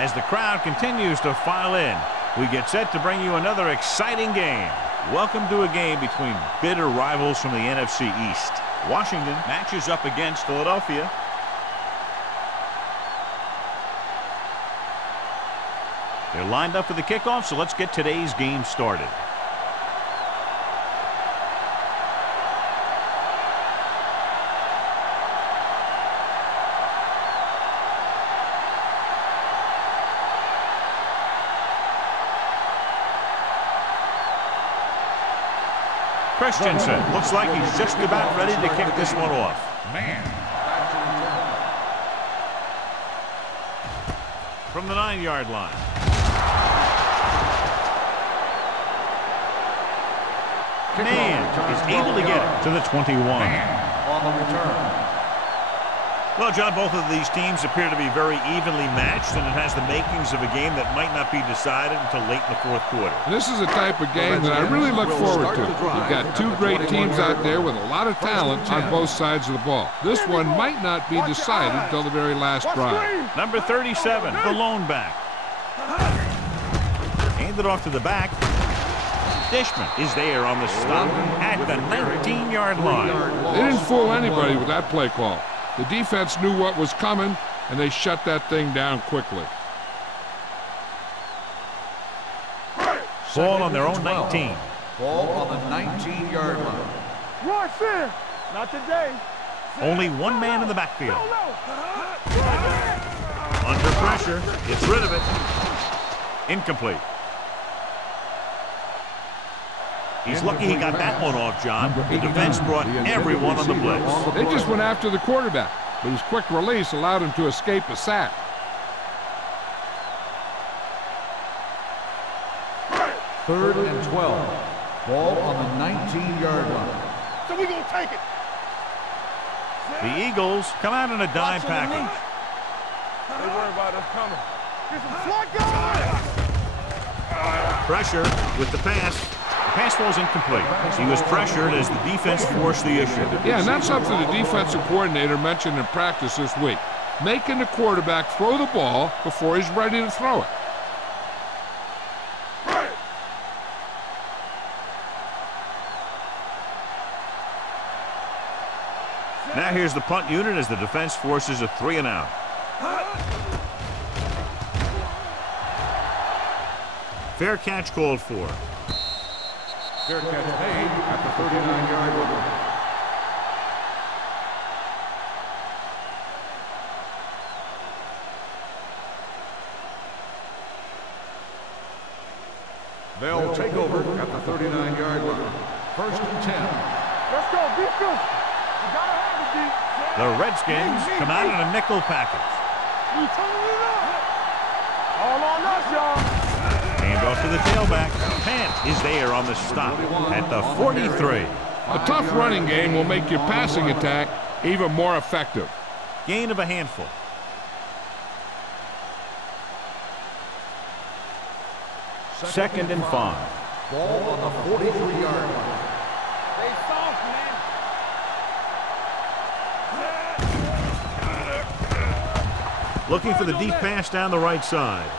As the crowd continues to file in, we get set to bring you another exciting game. Welcome to a game between bitter rivals from the NFC East. Washington matches up against Philadelphia. They're lined up for the kickoff, so let's get today's game started. Christensen looks like he's just about ready to kick this one off. From the 9-yard line. Man is able to get it to the 21. On the return. Well, John, both of these teams appear to be very evenly matched, and it has the makings of a game that might not be decided until late in the fourth quarter. This is a type of game that I really look forward to. You've got two great teams out there with a lot of talent on both sides of the ball. This one might not be decided until the very last drive. Number 37, the lone back. Handed off to the back. Dishman is there on the stop at the 19-yard line. They didn't fool anybody with that play call. The defense knew what was coming, and they shut that thing down quickly. Ball on their own 19. Ball on the 19-yard line. Rush in. Not today. Only one man in the backfield. Under pressure, gets rid of it. Incomplete. He's lucky he got that one off, John. The defense brought everyone on the blitz. They just went after the quarterback, but his quick release allowed him to escape a sack. Third and 12. Ball on the 19-yard line. So we're going to take it. The Eagles come out in a dime package. They worry about us coming. Get some slot guys. Pressure with the pass. The pass falls incomplete. He was pressured as the defense forced the issue. Yeah, and that's something the defensive coordinator mentioned in practice this week. Making the quarterback throw the ball before he's ready to throw it. Now here's the punt unit as the defense forces a 3-and-out. Fair catch called for. Fair catch made at the 39-yard line. They'll take over at the 39-yard line. First and 10. Let's go. Defense. You got to have it, D. The Redskins come out in a nickel package. We turning it up. All on us, y'all. Hand off to the tailback. Pant is there on the stop at the 43. A tough running game will make your passing attack even more effective. Gain of a handful. Second and 5. Ball on the 43-yard line. Stay soft, man. Looking for the deep pass down the right side.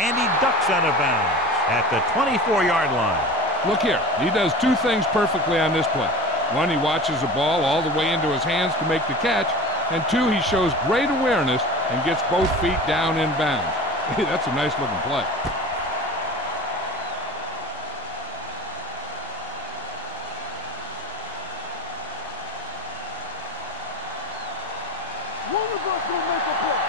And he ducks out of bounds at the 24-yard line. Look here. He does two things perfectly on this play. One, he watches the ball all the way into his hands to make the catch. And two, he shows great awareness and gets both feet down in bounds. Hey, that's a nice-looking play. One of us will make a play.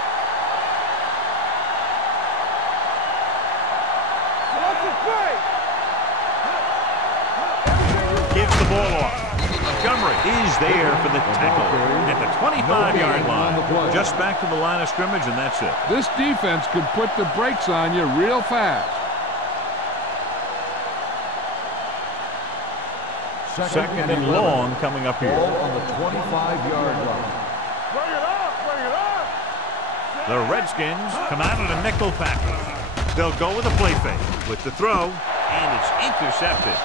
Gives the ball off. Montgomery is there for the tackle at the 25-yard line. Just back to the line of scrimmage, and that's it. This defense could put the brakes on you real fast. Second and long coming up here. Ball on the 25-yard line. Bring it up, bring it up. The Redskins come out in a nickel package. They'll go with a play fake with the throw, and it's intercepted.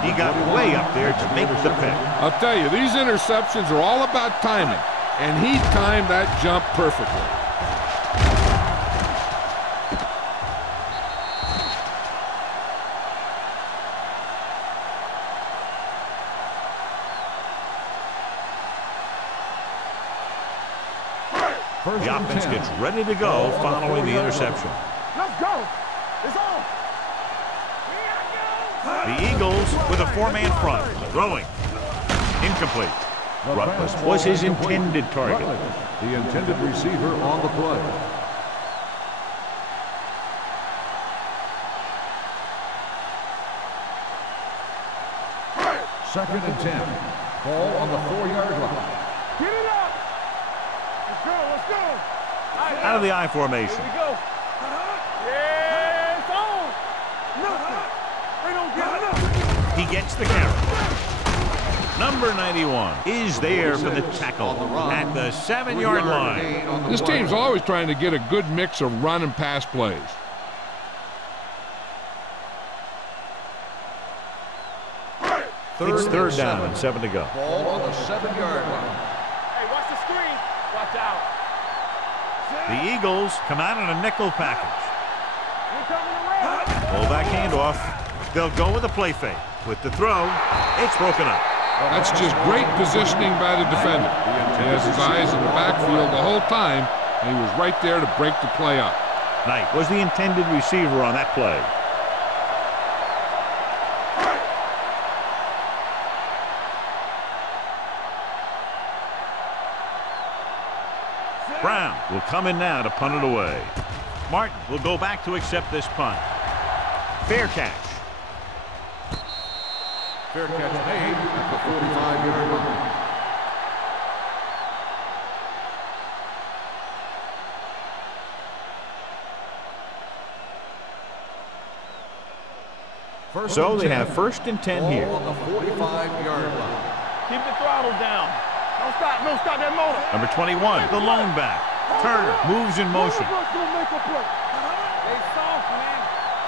He got way up there to make the pick. I'll tell you, these interceptions are all about timing, and he timed that jump perfectly. The offense gets ready to go following the interception. Let's go. It's on. The Eagles with a four-man front. Throwing. Incomplete. Rutledge was his intended target. The intended receiver on the play. Second and 10. Ball on the 4-yard line. Get it up. Let's go. Let's go. Out of the I formation. Here we go. Yeah, it's on. Nothing. They don't get enough. He gets the carry. Number 91 is there for the tackle at the 7-yard line. This team's always trying to get a good mix of run and pass plays. It's third down and 7 to go. Ball on the 7-yard line. Hey, watch the screen. Watch out. The Eagles come out in a nickel package. We're coming around. Pull back handoff. They'll go with a play fake. With the throw, it's broken up. That's just great positioning by the defender. He has his eyes in the backfield the whole time, and he was right there to break the play up. Knight was the intended receiver on that play. Brown will come in now to punt it away. Martin will go back to accept this punt. Fair catch. Fair catch made at the 45-yard line. So they have first and 10 here. Ball on the 45-yard line. Keep the throttle down. Don't stop. Don't stop that motor. Number 21, the lone back. Turner moves in motion. They soft, man.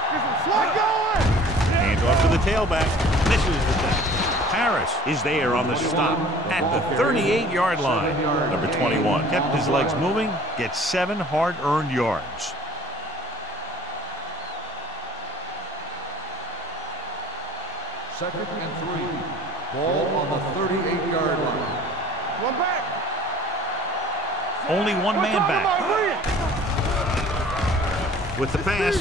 Get some slot going. Hands off to the tailback. Misses the tackle. Harris is there on the stop at the 38-yard line. Number 21 kept his legs moving, gets 7 hard-earned yards. Second and 3. Ball on the 38-yard line. One back. Only one man back. With the pass,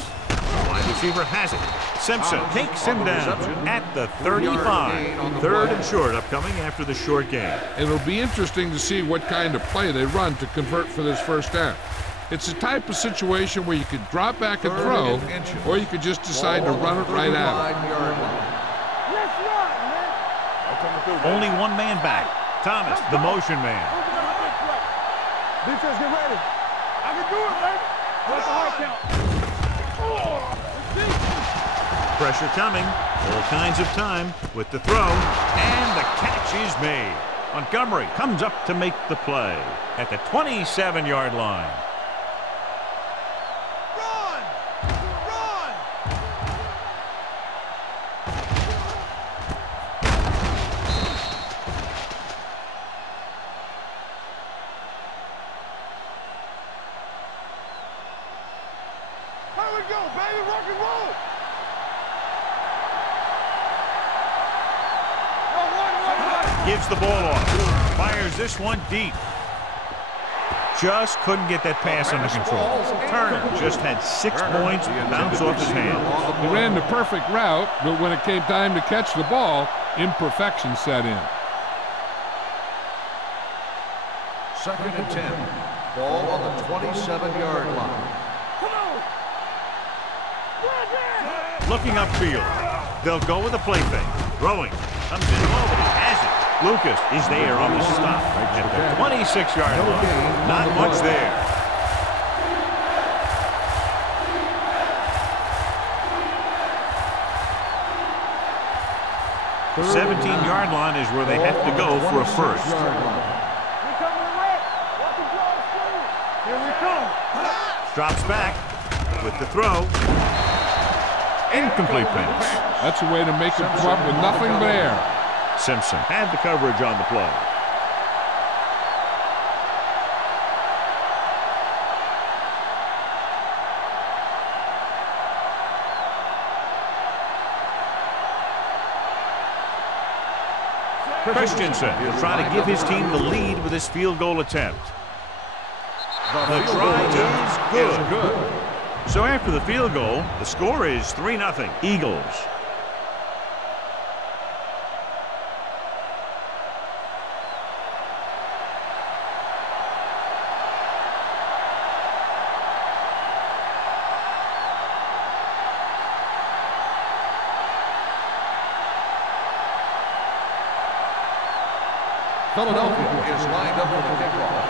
wide receiver has it. Simpson takes him down at the 35. Third and short upcoming after the short game. It'll be interesting to see what kind of play they run to convert for this first down. It's the type of situation where you could drop back and throw, or you could just decide to run it right at him. Only one man back. Thomas, the motion man. Defense, get ready. I can do it, baby. What's the hard count? Pressure coming. All kinds of time with the throw. And the catch is made. Montgomery comes up to make the play at the 27-yard line. Run! Run! Here we go, baby. Rock and roll. Gives the ball off. Fires this one deep. Just couldn't get that pass under control. Turner just had 6 points bounce off his hands. He ran the perfect route, but when it came time to catch the ball, imperfection set in. Second and 10. Ball on the 27-yard line. Looking upfield. They'll go with a play fake. Throwing. Comes in low, but he has it. Lucas is there on the stop at the 26-yard line. Not much there. The 17-yard line is where they have to go for a first. Here we come. Drops back with the throw. Incomplete pass. That's a way to make him come up with nothing but air. Simpson had the coverage on the play. Christensen will try to give his team the lead with his field goal attempt. The try is good. So after the field goal, the score is 3-0 Eagles. Philadelphia is lined up for the kickoff.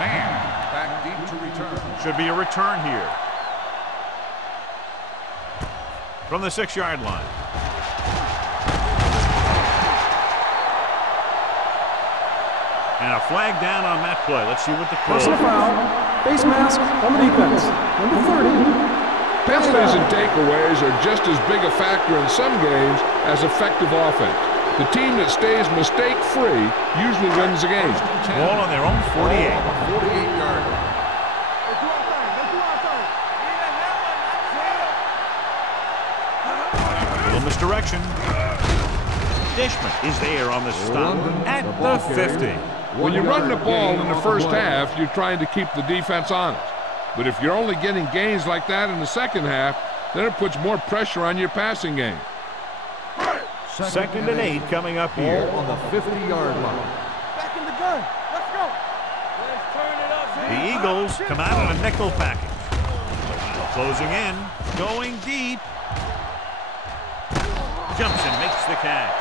Man, back deep to return. Should be a return here. From the 6-yard line. And a flag down on that play. Let's see what the call is. Personal foul. Face mask on the defense. Number 30. Penalties and takeaways are just as big a factor in some games as effective offense. The team that stays mistake-free usually wins the game. Ball on their own 48. 48-yard line. Little misdirection. Dishman is there on the stop at the 50. When you run the ball in the first half, you're trying to keep the defense honest. But if you're only getting gains like that in the second half, then it puts more pressure on your passing game. Second and 8 coming up here. Ball on the 50-yard line. Back in the gun. Let's go. Let's turn it up. The Eagles come out in a nickel package. Closing in, going deep. Jumps and makes the catch.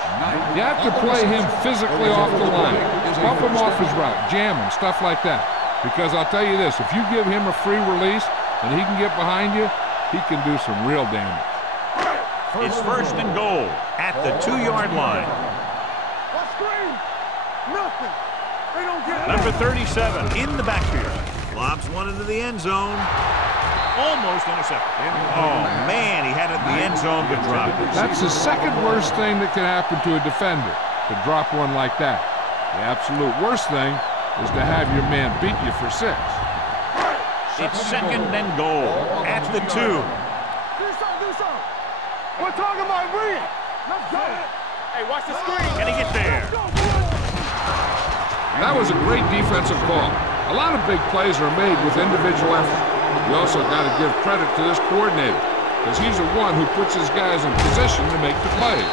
You have to play him physically off the line. Bump him off his route, jam him, stuff like that. Because I'll tell you this, if you give him a free release and he can get behind you, he can do some real damage. It's first and goal at the 2-yard line. What screen? Nothing. They don't get it. Number 37 in the backfield. Lobs one into the end zone. Almost intercepted. Oh, man, he had it in the end zone but dropped it. That's the second worst thing that can happen to a defender, to drop one like that. The absolute worst thing is to have your man beat you for 6. It's second and goal at the 2. Do something. We're talking about read. Let's go. Hey, watch the screen. Can he get there? That was a great defensive call. A lot of big plays are made with individual effort. You also got to give credit to this coordinator, because he's the one who puts his guys in position to make the plays.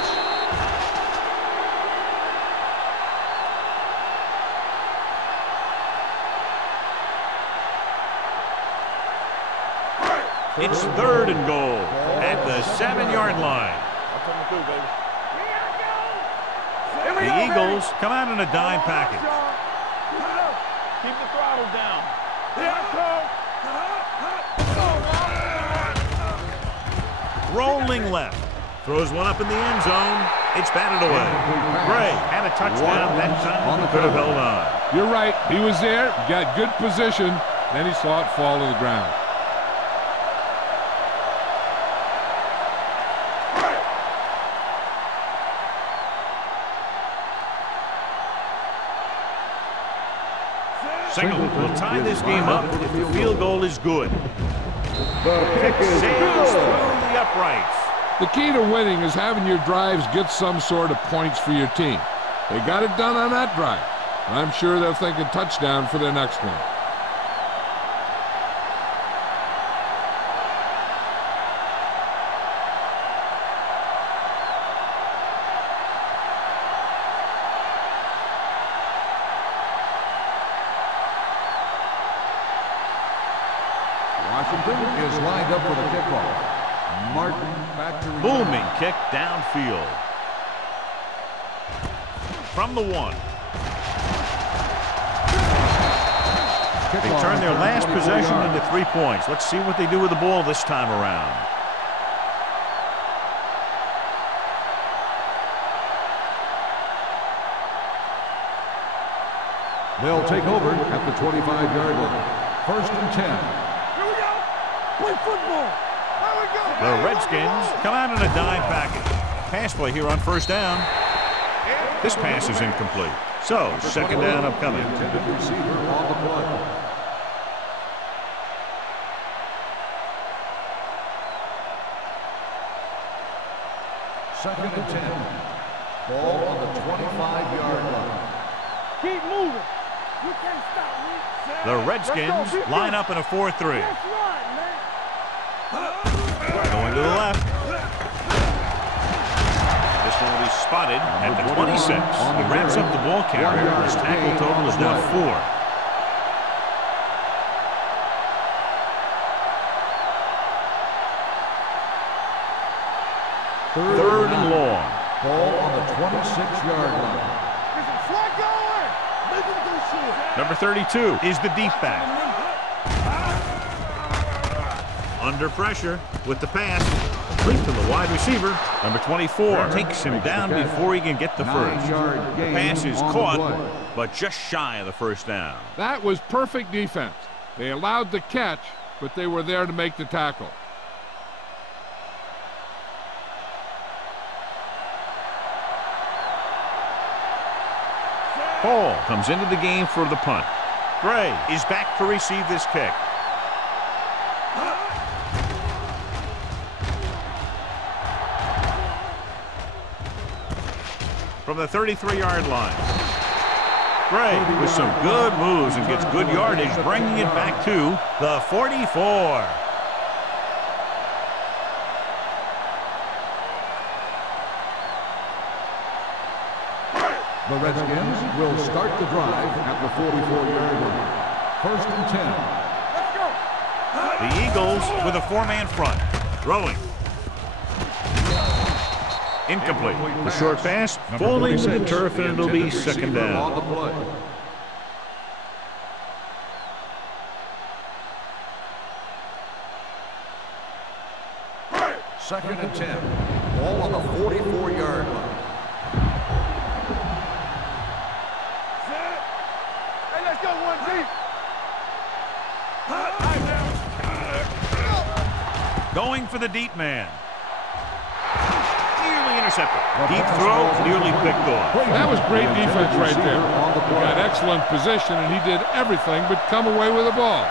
It's third and goal at the 7-yard line. The Eagles come out in a dime package. Keep the throttle down. Rolling left. Throws one up in the end zone. It's batted away. Gray had a touchdown that time. Could have held on. You're right. He was there, got good position, then he saw it fall to the ground. Singleton will tie this game up if the field goal is good. The kick sails through the uprights. The key to winning is having your drives get some sort of points for your team. They got it done on that drive. And I'm sure they're thinking touchdown for their next one. Washington is lined up for the kickoff. Martin back to return. Booming kick downfield. From the 1. They turn their last possession into 3 points. Let's see what they do with the ball this time around. They'll take over at the 25-yard line. First and 10. Here we go. Play football. There we go. The Redskins come out in a dime package. Pass play here on first down. This pass is incomplete. So, second down upcoming. Intended receiver on the play. Second and 10. Ball on the 25-yard line. Keep moving. The Redskins line up in a 4-3. Going to the left. This one will be spotted at the 26. He wraps up the ball carrier. His tackle total is now 4. Third and long. Ball on the 26-yard line. Number 32 is the deep back. Under pressure with the pass. Complete to the wide receiver. Number 24 takes him down before he can get the first. The pass is caught, but just shy of the first down. That was perfect defense. They allowed the catch, but they were there to make the tackle. Paul comes into the game for the punt. Gray is back to receive this kick. From the 33-yard line. Gray with some good moves and gets good yardage, bringing it back to the 44. The Redskins will start the drive at the 44-yard line. First and 10. The Eagles with a 4-man front. Throwing. Incomplete. The short pass falling to the turf, and it'll be second down. Second and 10. Ball on the 44-yard line. Going for the deep man. Nearly intercepted. Deep throw, nearly picked off. That was great defense right there. He got excellent position, and he did everything but come away with the ball.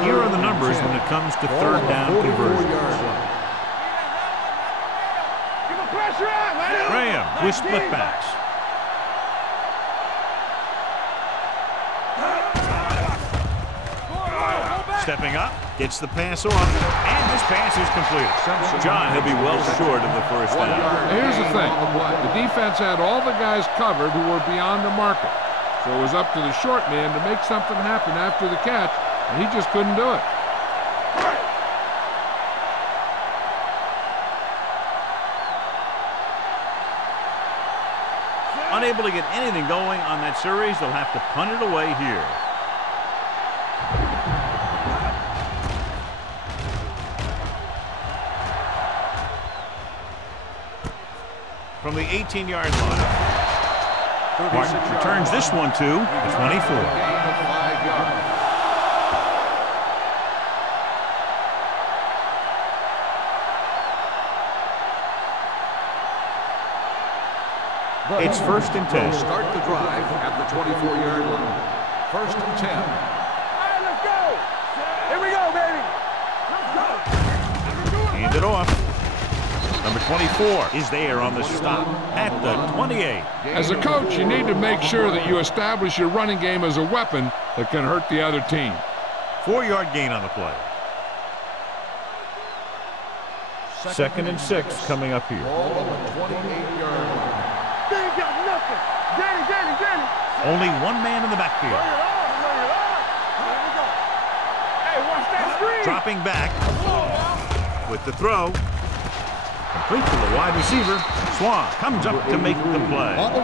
Here are the numbers when it comes to third down conversions. Graham with split backs. Stepping up, gets the pass off, and this pass is completed. John, he'll be well short of the first down. Here's the thing. The defense had all the guys covered who were beyond the marker. So it was up to the short man to make something happen after the catch, and he just couldn't do it. Unable to get anything going on that series, they'll have to punt it away here. From the 18-yard line. Martin returns this one to the 24. It's first and 10. Start the drive at the 24-yard line. First and 10. All right, let's go. Here we go, baby. Let's go. Hand it off. Number 24 is there on the stop at the 28. As a coach, you need to make sure that you establish your running game as a weapon that can hurt the other team. 4-yard gain on the play. Second and 6 coming up here. Ball on the 28-yard line. They ain't got nothing. Danny. Only one man in the backfield. Bring it on. Here we go. Hey, watch that screen. Dropping back with the throw. Complete to the wide receiver. Swan comes up to make the play. At the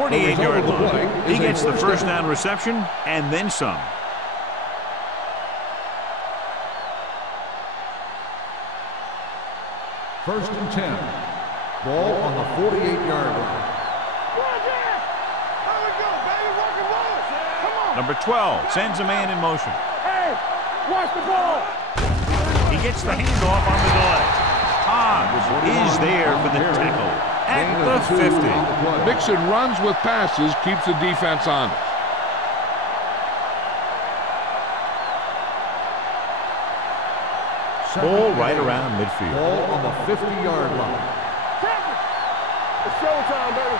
48-yard line. He gets the first down reception and then some. First and 10. Ball on the 48-yard line. Number 12 sends a man in motion. Hey, watch the ball. He gets the handoff on the delay. Hobbs is there for the tackle at the 50. Mixon runs with passes, keeps the defense honest. Ball right around midfield. Ball on the 50-yard line. It's showtime, baby.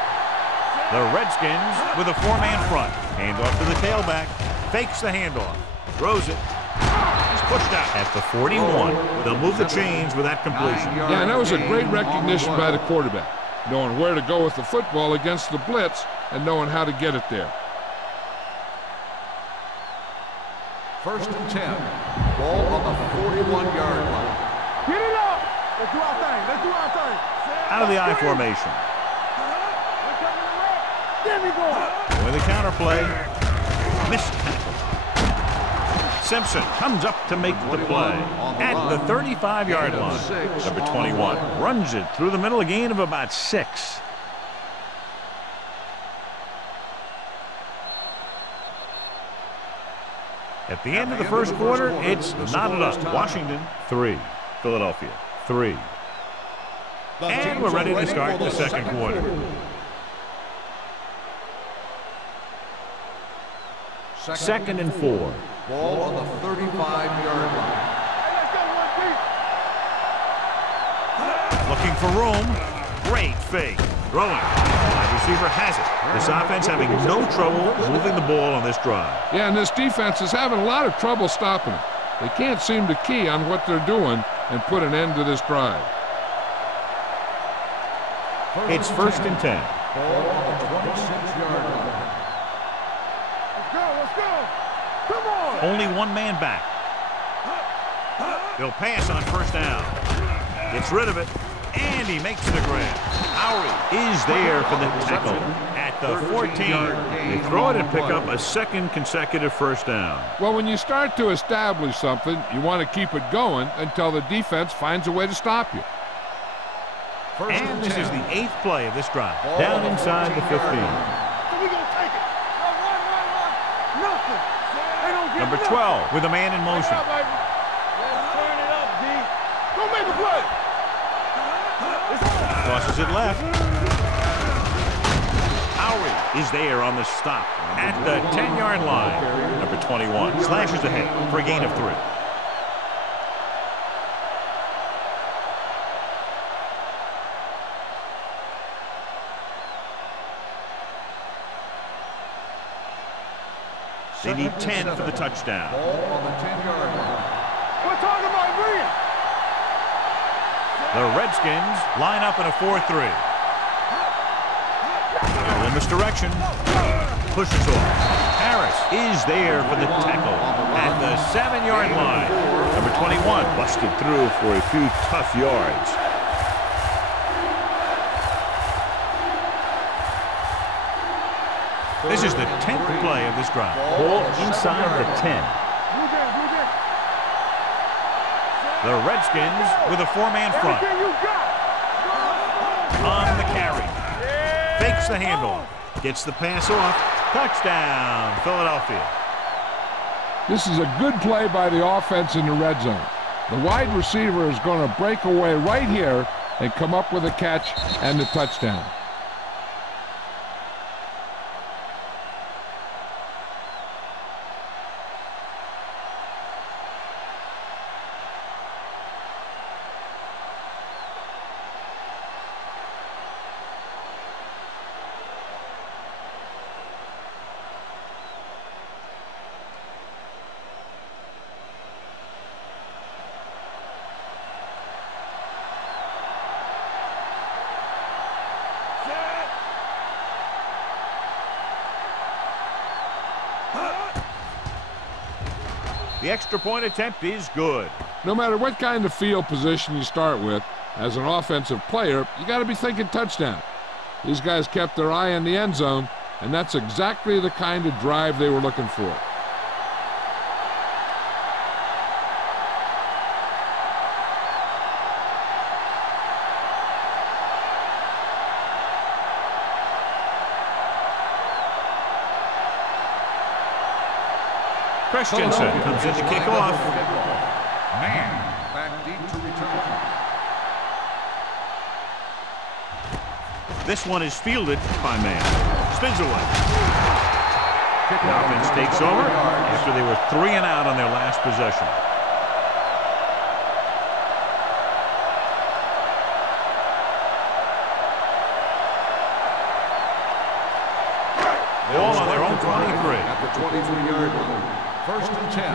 The Redskins with a four-man front. Handoff to the tailback. Fakes the handoff. Throws it. He's pushed out at the 41. They'll move the chains with that completion. Yeah, and that was a great recognition by the quarterback, knowing where to go with the football against the blitz and knowing how to get it there. 1st and 10. Ball on the 41-yard line. Get it up. Let's do our thing. Let's do our thing. Out of the I formation. Get me going. With a counter play. Missed tackle. Simpson comes up to make the play at the 35-yard line. Number 21 runs it through the middle, a gain of about 6. At the end of the first quarter, it's knotted up. Washington 3, Philadelphia 3. And we're ready to start the second quarter. Second and 4. Ball on the 35-yard line. Looking for room. Great fake. Throwing. Wide receiver has it. This offense having no trouble moving the ball on this drive. Yeah, and this defense is having a lot of trouble stopping it. They can't seem to key on what they're doing and put an end to this drive. It's 1st and 10. Ball on the 26-yard line. Let's go. Come on. Only one man back. They'll pass on 1st down. Gets rid of it, and he makes the grab. Howie is there for the tackle at the 14. They throw it and pick up a second consecutive 1st down. Well, when you start to establish something, you want to keep it going until the defense finds a way to stop you. And this is the 8th play of this drive. Down inside the 15. So we gonna take it. Run. Nothing. They don't get Number nothing. 12 with a man in motion. Let's turn it up, D. Go make a play. Tosses it left. Howie is there on the stop at the 10-yard line. Number 21 slashes ahead for a gain of 3. They need 10 for the touchdown. Ball on the 10-yard line. We're talking about Green. The Redskins line up in a 4-3. They're in misdirection. Pushes off. Harris is there for the tackle at the 7-yard line. Number 21 busted through for a few tough yards. This is the 10th play of this drive. Ball inside the 10. The Redskins with a 4-man front. On the carry. Fakes the handoff. Gets the pass off. Touchdown, Philadelphia. This is a good play by the offense in the red zone. The wide receiver is going to break away right here and come up with a catch and the touchdown. The extra point attempt is good. No matter what kind of field position you start with, as an offensive player, you got to be thinking touchdown. These guys kept their eye on the end zone, and that's exactly the kind of drive they were looking for. Christensen comes in to kick off. Man, back deep to return. This one is fielded by Man. Spins away. The offense takes over after they were 3 and out on their last possession. 23. At the 23-yard line. 1st and 10.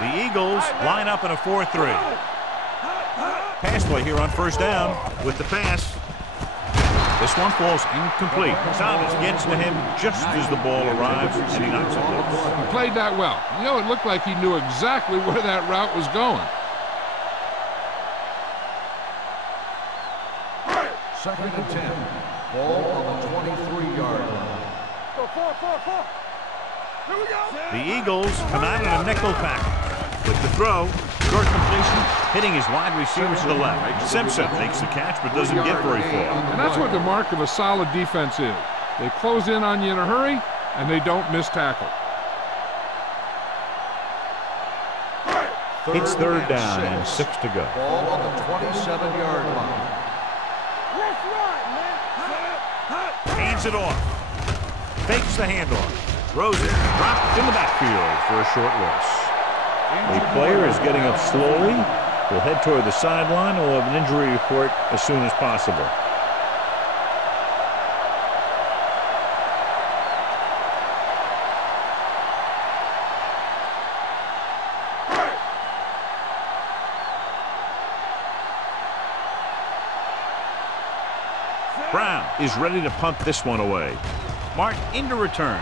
The Eagles line up in a 4-3. Pass play here on 1st down with the pass. This one falls incomplete. Thomas gets to him just as the ball arrives, and he knocks it loose. He played that well. You know, it looked like he knew exactly where that route was going. 2nd and 10. Ball on the 23-yard line. Go, 4. Here we go. The Eagles come out in a nickel pack. With the throw, short completion, hitting his wide receiver to the left. Simpson makes the catch but doesn't get very far. And that's what the mark of a solid defense is. They close in on you in a hurry, and they don't miss tackle. It's 3rd down and 6 to go. Ball on the 27-yard line. Let's run, man. Hands it off. Fakes the handoff. Throws it. Dropped in the backfield for a short loss. The player is getting up slowly. We'll head toward the sideline. We'll have an injury report as soon as possible. Brown is ready to punt this one away. Mark into return.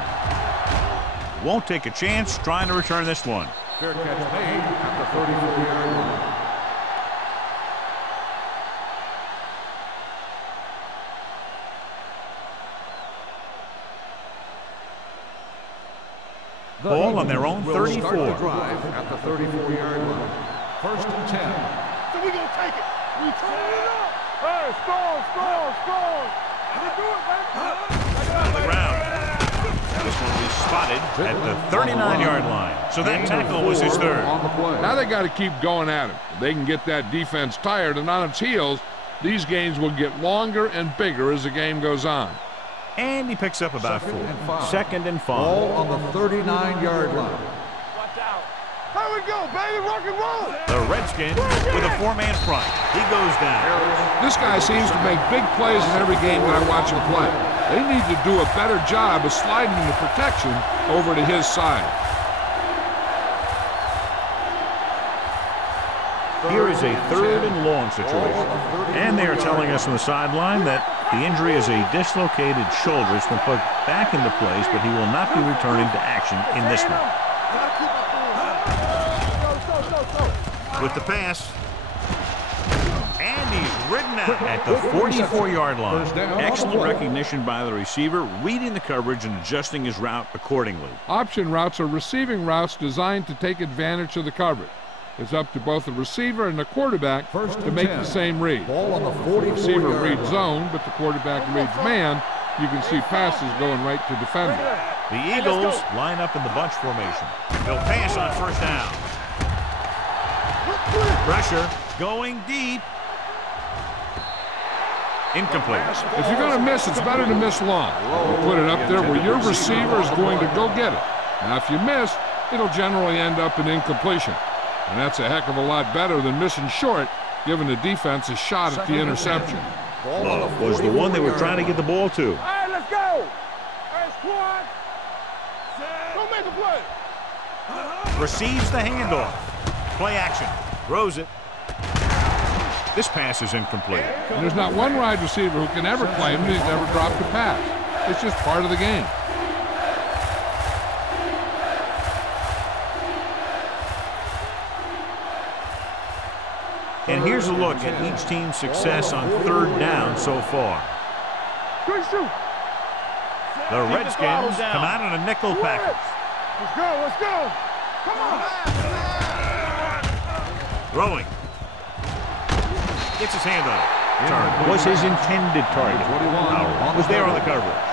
Won't take a chance trying to return this one. Fair catch made at the 34-yard line. Ball on their own 34. Start the drive at the 34-yard line. 1st and 10. So we gonna take it. We turn it up. Hey, score. We do it, man. Brown. This one was spotted at the 39-yard line. So that tackle was his 3rd. On the play. Now they got to keep going at him. If they can get that defense tired and on its heels, these games will get longer and bigger as the game goes on. And he picks up about 4. 2nd and 5. Ball on the 39-yard line. Watch out. Here we go, baby. Rock and roll. The Redskins with a 4-man front. He goes down. This guy seems to make big plays in every game that I watch him play. They need to do a better job of sliding the protection over to his side. Here is a 3rd and long situation. And they are telling us on the sideline that the injury is a dislocated shoulder. It's been put back into place, but he will not be returning to action in this one. With the pass. And he's ridden out at the 44-yard line. Excellent recognition by the receiver, reading the coverage and adjusting his route accordingly. Option routes are receiving routes designed to take advantage of the coverage. It's up to both the receiver and the quarterback to make the same read. Ball on the The receiver 44-yard reads line. zone, but the quarterback reads man. You can see passes going right to defender. The Eagles line up in the bunch formation. They'll pass on 1st down. Pressure going deep. Incomplete. If you're going to miss, it's better to miss long. You put it up there where your receiver is going to go get it. Now, if you miss, it'll generally end up in incompletion. And that's a heck of a lot better than missing short, giving the defense a shot at the interception. Love was the one they were trying to get the ball to. All right, let's go. Hey, squad. Go make a play. Receives the handoff. Play action. Throws it. This pass is incomplete. And there's not one wide receiver who can ever claim that he's never dropped a pass. It's just part of the game. And here's a look at each team's success on 3rd down so far. The Redskins come out in a nickel package. Let's go. Come on. Throwing. Gets his hand on it. Target was his intended target. Howard was there on the coverage.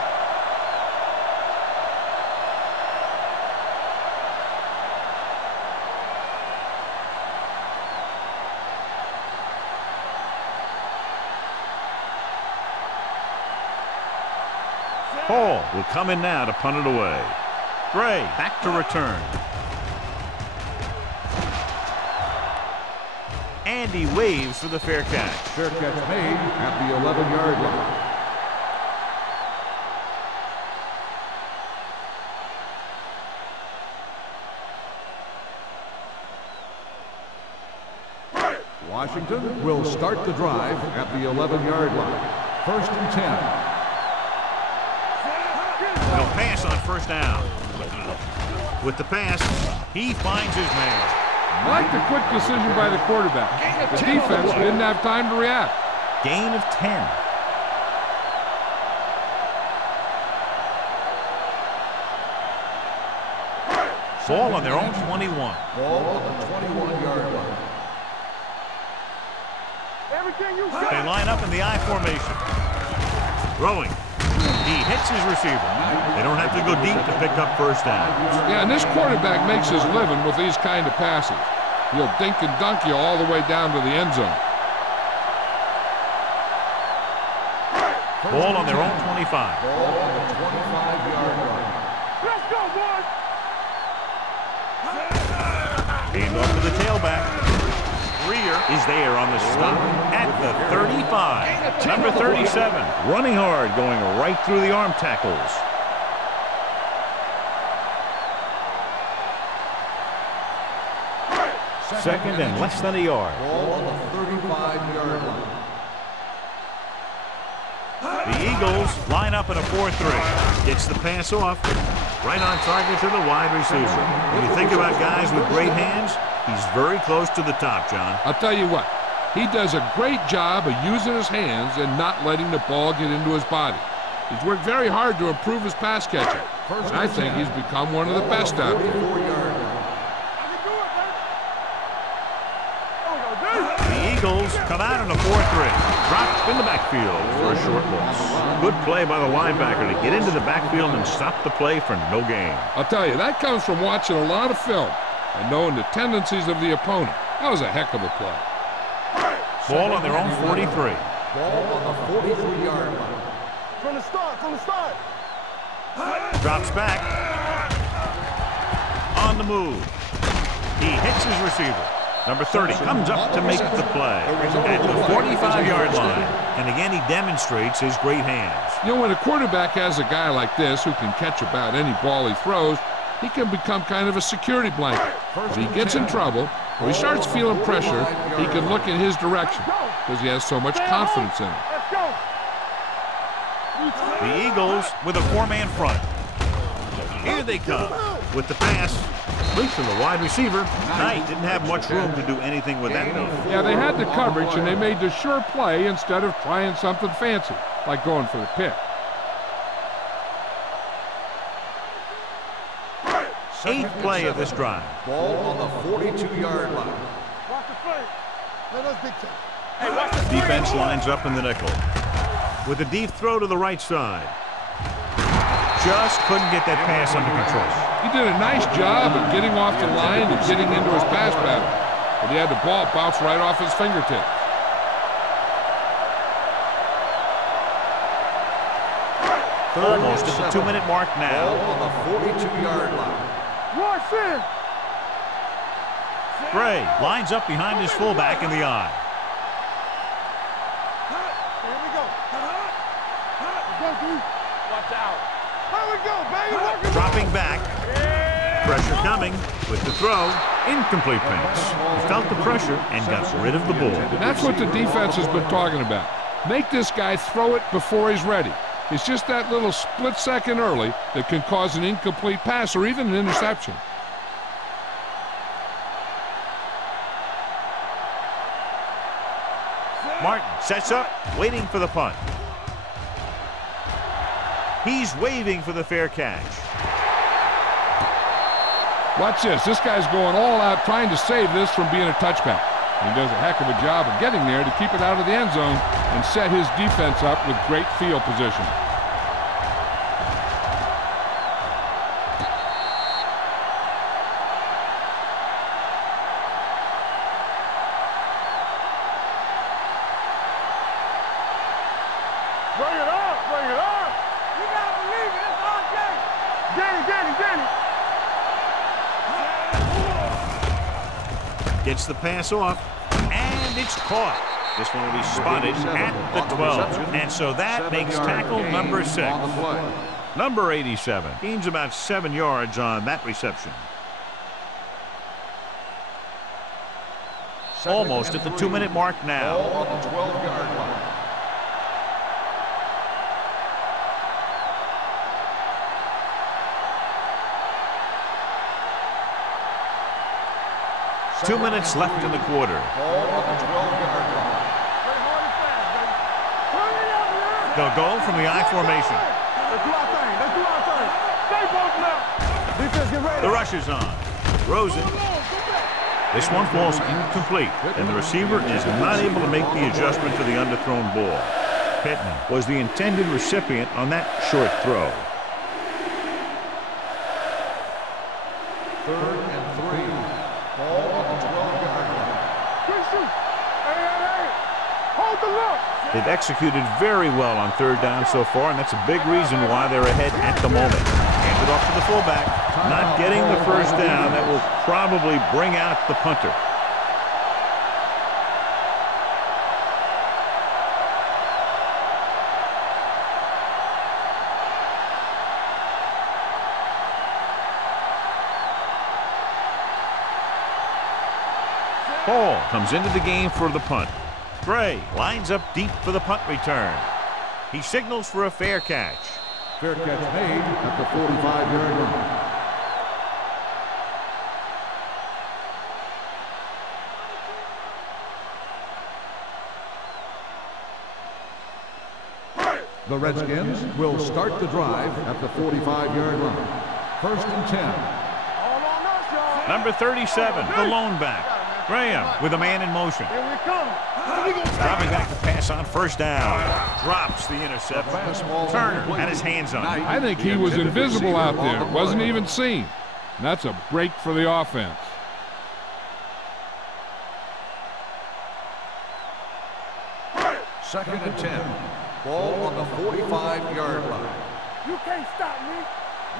Hall will come in now to punt it away. Gray back to return. And he waves for the fair catch. Fair catch made at the 11-yard line. Washington will start the drive at the 11-yard line. 1st and 10. He'll pass on 1st down. With the pass, he finds his man. I like the quick decision by the quarterback. The defense didn't have time to react. Gain of 10. Ball on their own 21. Ball on the 21-yard line. They line up in the I formation. Throwing. He hits his receiver. They don't have to go deep to pick up 1st down. Yeah, and this quarterback makes his living with these kind of passes. He'll dink and dunk you all the way down to the end zone. Ball on their own 25. Ball on the 25-yard line. Let's go, boys! Hand off to the tailback. Greer is there on the stop at the 35. Number 37, running hard, going right through the arm tackles. Second and less than a yard. Ball on the 35-yard line. The Eagles line up in a 4-3. Gets the pass off. Right on target to the wide receiver. When you think about guys with great hands, he's very close to the top, John. I'll tell you what, he does a great job of using his hands and not letting the ball get into his body. He's worked very hard to improve his pass catching, and I think he's become one of the best out there. The Eagles come out in a 4-3. Dropped in the backfield for a short loss. Good play by the linebacker to get into the backfield and stop the play for no gain. I'll tell you, that comes from watching a lot of film and knowing the tendencies of the opponent. That was a heck of a play. Ball on their own 43. Ball on the 43-yard line. From the start, from the start. Drops back. On the move. He hits his receiver. Number 30 comes up to make the play at the 45-yard line. And again, he demonstrates his great hands. You know, when a quarterback has a guy like this who can catch about any ball he throws, he can become kind of a security blanket. If he gets in trouble or he starts feeling pressure, he can look in his direction because he has so much confidence in it. Let's go. The Eagles with a 4-man front. Here they come with the pass. Complete to the wide receiver. Knight didn't have much room to do anything with that move. Yeah, they had the coverage, and they made the sure play instead of trying something fancy, like going for the pick. Eighth play of this drive. Ball on the 42-yard line. Watch the play. Let us dictate. Defense lines up in the nickel. With a deep throw to the right side. Just couldn't get that pass under control. He did a nice job of getting off the line and getting into his pass pattern, but he had the ball bounce right off his fingertips. Almost at the 2-minute mark now. Ball on the 42-yard line. Rush in. Gray lines up behind his fullback in the I. Here we go. Go, dude. Watch out. Here we go, baby. Dropping back. Pressure coming with the throw. Incomplete pass. He felt the pressure and got rid of the ball. That's what the defense has been talking about. Make this guy throw it before he's ready. It's just that little split second early that can cause an incomplete pass or even an interception. Martin sets up, waiting for the punt. He's waving for the fair catch. Watch this. This guy's going all out trying to save this from being a touchback. He does a heck of a job of getting there to keep it out of the end zone and set his defense up with great field position. Bring it up, bring it up. You gotta believe it. It's on Jay. Danny. Gets the pass off, and it's caught. This one will be spotted at the 12. And so that makes tackle number 6. Number 87 gains about 7 yards on that reception. Almost at the 2-minute mark now. Ball on the 12-yard line. Two minutes left in the quarter. Ball on the 12-yard line. They'll go from the I formation. Let's do our thing. Let's do our thing. Stay posted up. Defense, get ready. The rush is on. Rosen. This one falls incomplete, and the receiver is not able to make the adjustment to the underthrown ball. Pittman was the intended recipient on that short throw. 3rd and 3. Ball on the 12-yard line. Good shoot. Hey. Hold the look. They've executed very well on 3rd down so far, and that's a big reason why they're ahead at the moment. Hand it off to the fullback. Not getting the first down. That will probably bring out the punter. Hall comes into the game for the punt. Gray lines up deep for the punt return. He signals for a fair catch. Fair catch made at the 45-yard line. The Redskins will start the drive at the 45-yard line. 1st and 10. All on us, y'all. Number 37, the lone back. Graham with a man in motion. Here we come. Dropping back to pass on 1st down. Drops the interception. Turner had his hands on it. I think he was invisible out there. Wasn't even seen. And that's a break for the offense. Second and 10. Ball on the 45-yard line. You can't stop me.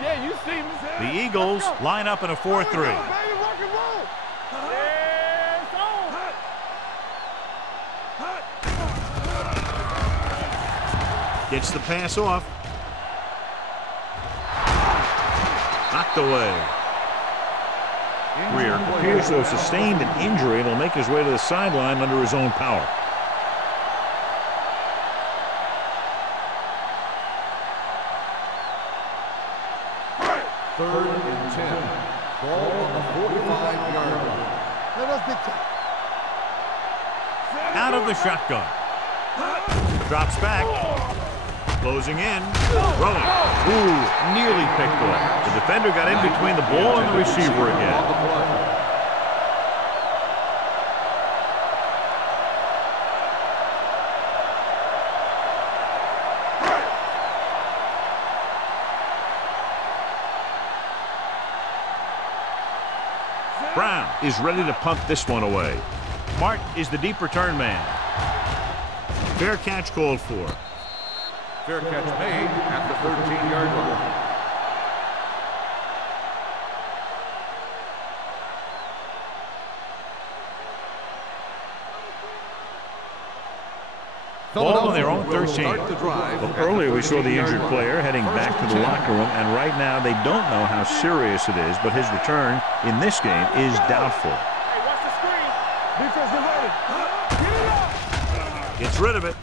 Yeah, you see me. The Eagles line up in a 4-3. Baby, rock and roll. Yeah, it's on. Gets the pass off. Knocked away. Greer appears to have sustained an injury and will make his way to the sideline under his own power. Third and 10. Ball on the 45-yard line. Let us get Out of the shotgun. Drops back. Closing in. Throwing. Ooh, nearly picked off. The defender got in between the ball and the receiver again. Brown is ready to punt this one away. Martin is the deep return man. Fair catch called for. Fair catch made at the 13-yard line. Ball on their own 13. Well, earlier we saw the injured player heading back to the locker room, and right now they don't know how serious it is, but his return in this game is doubtful. Hey, watch the screen. Defense, get ready. Get it up. Gets rid of it.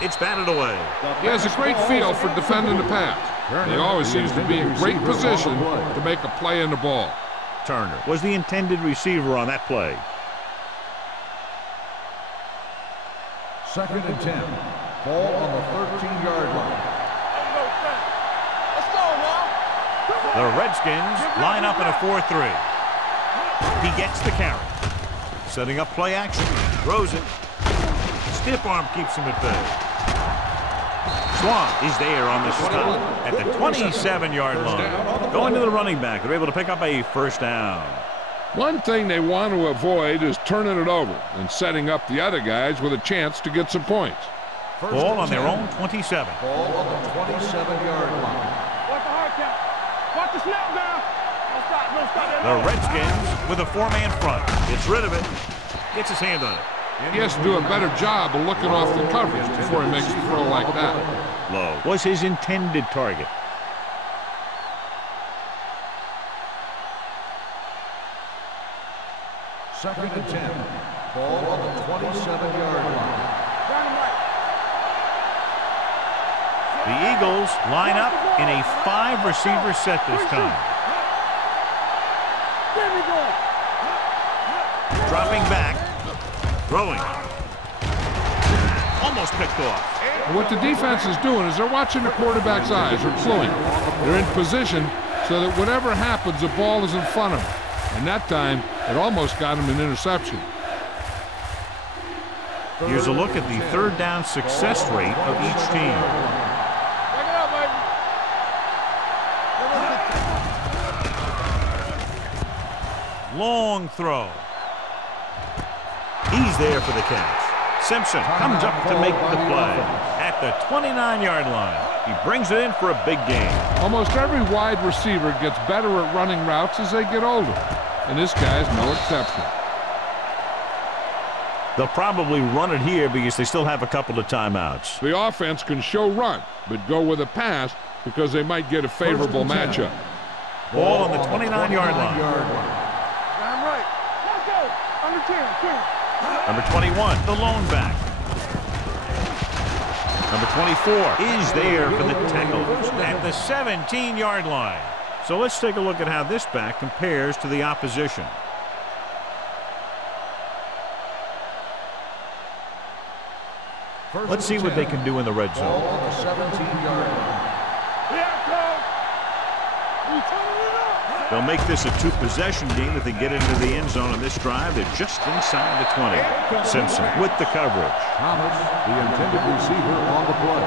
It's batted away. He has a great feel for defending the pass. He always seems to be in great position to make a play in the ball. Turner was the intended receiver on that play. Second and 10. Ball on the 13-yard line. Let's go now. The Redskins line up in a 4-3. He gets the carry. Setting up play action. Throws it. Stiff arm keeps him at bay. Swan is there on the stop at the 27-yard line. Going to the running back. They're able to pick up a 1st down. One thing they want to avoid is turning it over and setting up the other guys with a chance to get some points. Ball on their own 27. Ball on the 27-yard line. Watch the hard count. Watch the snap down. Don't stop. The Redskins with a 4-man front. Gets rid of it. Gets his hand on it. He has to do a better job of looking off the coverage before he makes a throw like that. Low was his intended target. Second and 10. Ball on the 27-yard line. The Eagles line up in a 5-receiver set this time. Dropping back. Throwing. Almost picked off. What the defense is doing is they're watching the quarterback's eyes. They're cluing. They're in position so that whatever happens, the ball is in front of them. And that time, it almost got him an interception. Here's a look at the third down success rate of each team. Long throw. He's there for the catch. Simpson comes up to make the play at the 29-yard line. He brings it in for a big gain. Almost every wide receiver gets better at running routes as they get older, and this guy's no exception. They'll probably run it here because they still have a couple of timeouts. The offense can show run, but go with a pass because they might get a favorable matchup. Ball on the 29-yard line. I'm right. Let's go. Under 10. Number 21, the lone back. Number 24 is there for the tackle at the 17-yard line. So let's take a look at how this back compares to the opposition. Let's see what they can do in the red zone. Ball on the 17-yard line. They'll make this a two-possession game if they get into the end zone on this drive. They're just inside the 20. Simpson with the coverage. Thomas, the intended receiver, on the play.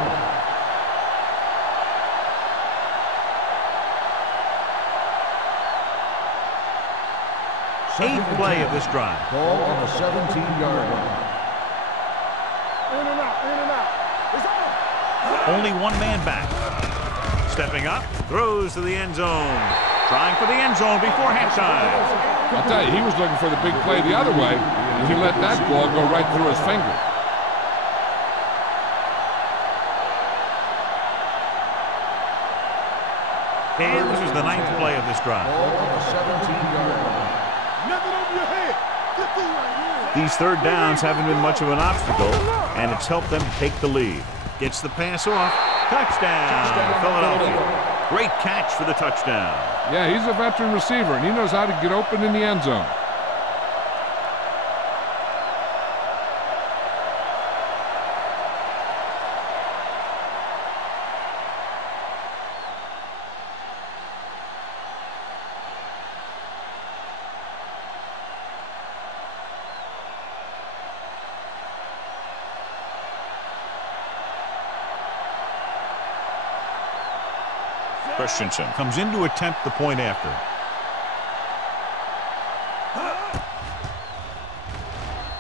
Eighth play of this drive. Ball on the 17-yard line. In and out. It's on. Only one man back. Stepping up, throws to the end zone. Trying for the end zone before halftime. I'll tell you, he was looking for the big play the other way, and he let that ball go right through his finger. And this is the ninth play of this drive. Ball on the 17-yard line. Nothing over your head. Good thing right here. These third downs haven't been much of an obstacle, and it's helped them take the lead. Gets the pass off. Touchdown, Philadelphia. Great catch for the touchdown. Yeah, he's a veteran receiver, and he knows how to get open in the end zone. Christensen comes in to attempt the point after.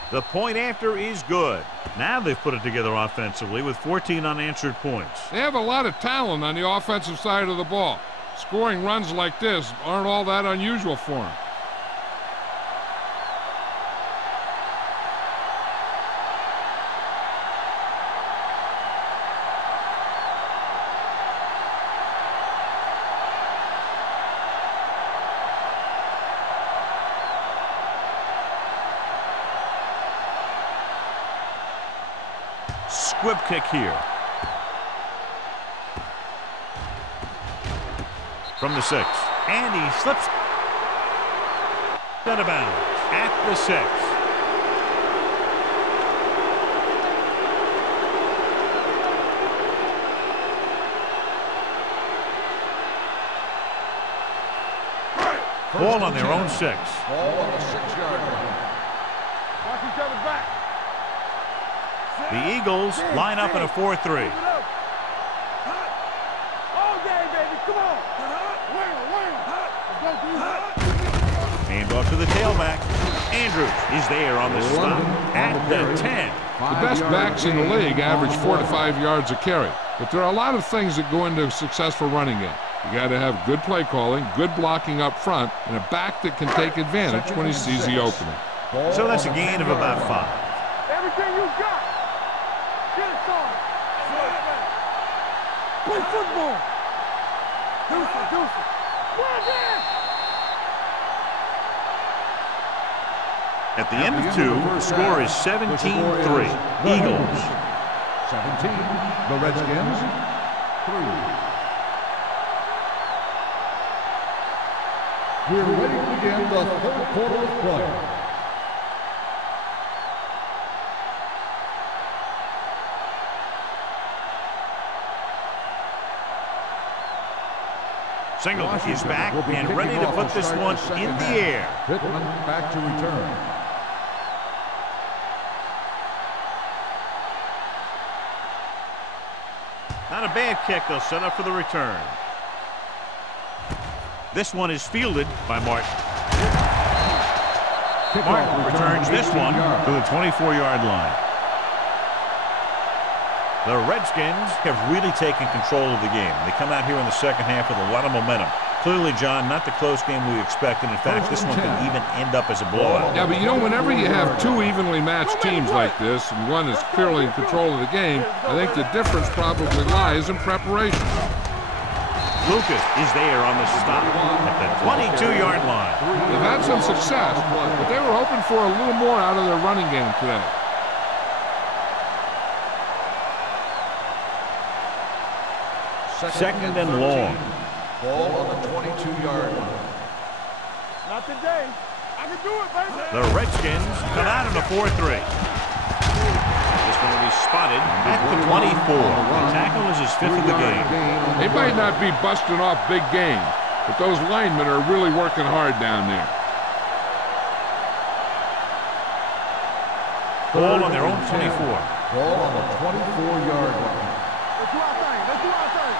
The point after is good. Now they've put it together offensively with 14 unanswered points. They have a lot of talent on the offensive side of the ball. Scoring runs like this aren't all that unusual for them. Squib kick here. From the 6. And he slips out of bounds at the 6. Ball on their own 6. Ball on the 6-yard line. Watch each other back. The Eagles line up in a 4-3. All day, baby. Come on. Hand off to the tailback. Andrews is there on the stop at the 10. The best backs in the league average 4 to 5 yards a carry. But there are a lot of things that go into a successful running game. You got to have good play calling, good blocking up front, and a back that can take advantage when he sees the opening. So that's a gain of about 5. Everything you got. Get it started. Play football. Deuce it. Well done. At the end of 2, the score is 17-3. Eagles. 17, the Redskins, 3. We're ready to begin the third quarter of play. Singleton is back and ready to put this one in the air. Pittman back to return. Not a bad kick. They'll set up for the return. This one is fielded by Martin. Martin returns this one to the 24-yard line. The Redskins have really taken control of the game. They come out here in the second half with a lot of momentum. Clearly, John, not the close game we expected. In fact, this one could even end up as a blowout. Yeah, but you know, whenever you have two evenly matched teams like this, and one is clearly in control of the game, I think the difference probably lies in preparation. Lucas is there on the stop at the 22-yard line. They've had some success, but they were hoping for a little more out of their running game today. Second and long. Ball on the 22-yard line. Not today. I can do it, baby. The Redskins come out in a 4-3. This one will be spotted at the 24. The tackle is his 5th of the game. They might not be busting off big games, but those linemen are really working hard down there. Ball on their own 24. Ball on the 24-yard line. Let's do our thing. Let's do our thing.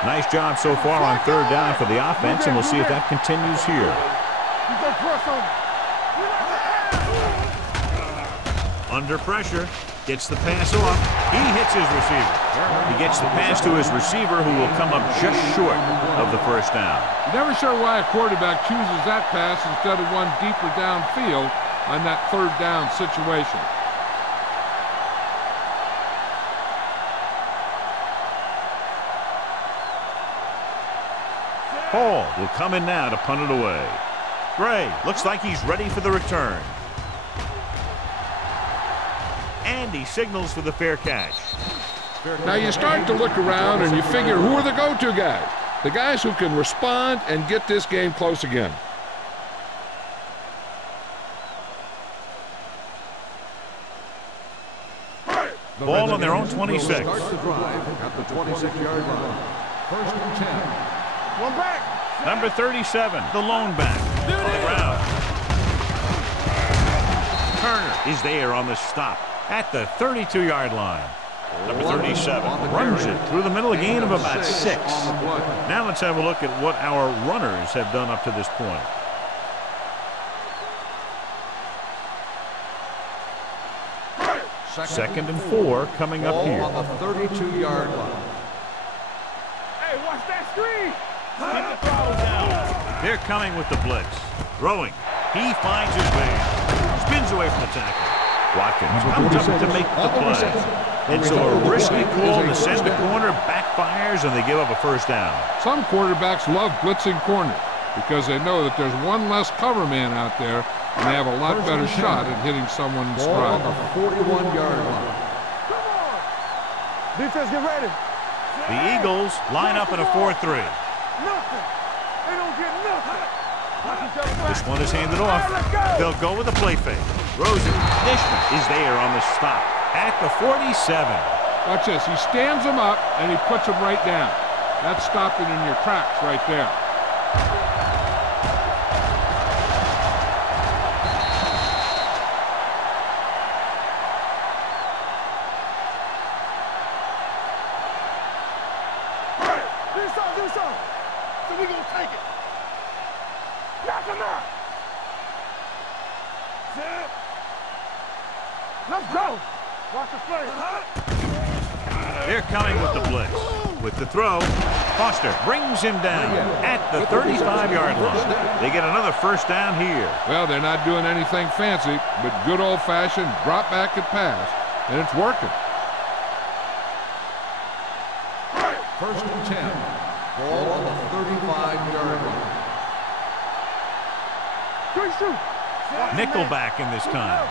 Nice job so far on third down for the offense, and we'll see if that continues here. You go press on him. Under pressure, gets the pass off. He hits his receiver. He gets the pass to his receiver, who will come up just short of the first down. You're never sure why a quarterback chooses that pass instead of one deeper downfield on that third down situation. Hall will come in now to punt it away. Gray looks like he's ready for the return. And he signals for the fair catch. Now you start to look around and you figure, who are the go-to guys? The guys who can respond and get this game close again. Ball on their own 26. Start the drive at the 26-yard line. First and 10. One back. Number 37, the lone back, on the ground. Turner is there on the stop at the 32-yard line. Number 37 runs it through the middle, a gain of about 6. Now let's have a look at what our runners have done up to this point. Second and 4 coming up here. On the 32-yard line. Hey, watch that screen. Keep the throttle down. They're coming with the blitz. Throwing. He finds his man. Spins away from the tackle. Watkins comes up to make the play. It's a risky call to send the corner, backfires, and they give up a first down. Some quarterbacks love blitzing corners because they know that there's one less cover man out there and they have a lot better shot at hitting someone in stride. On the 41-yard line. Come on. Defense, get ready. The Eagles line up in a 4-3. Nothing. They don't get nothing. This one is handed off. They'll go with a play fake. Rosen Nishman is there on the stop at the 47. Watch this. He stands him up and he puts him right down. That's stopping in your tracks right there. Do something. So we're going to take it. Knock him out. Set. Let's go. Watch the play. They're coming with the blitz. With the throw, Foster brings him down at the 35-yard line. They get another first down here. Well, they're not doing anything fancy, but good old-fashioned drop back and pass, and it's working. First and 10. Ball on the 35-yard line. Good shoot. Nickelback in this time.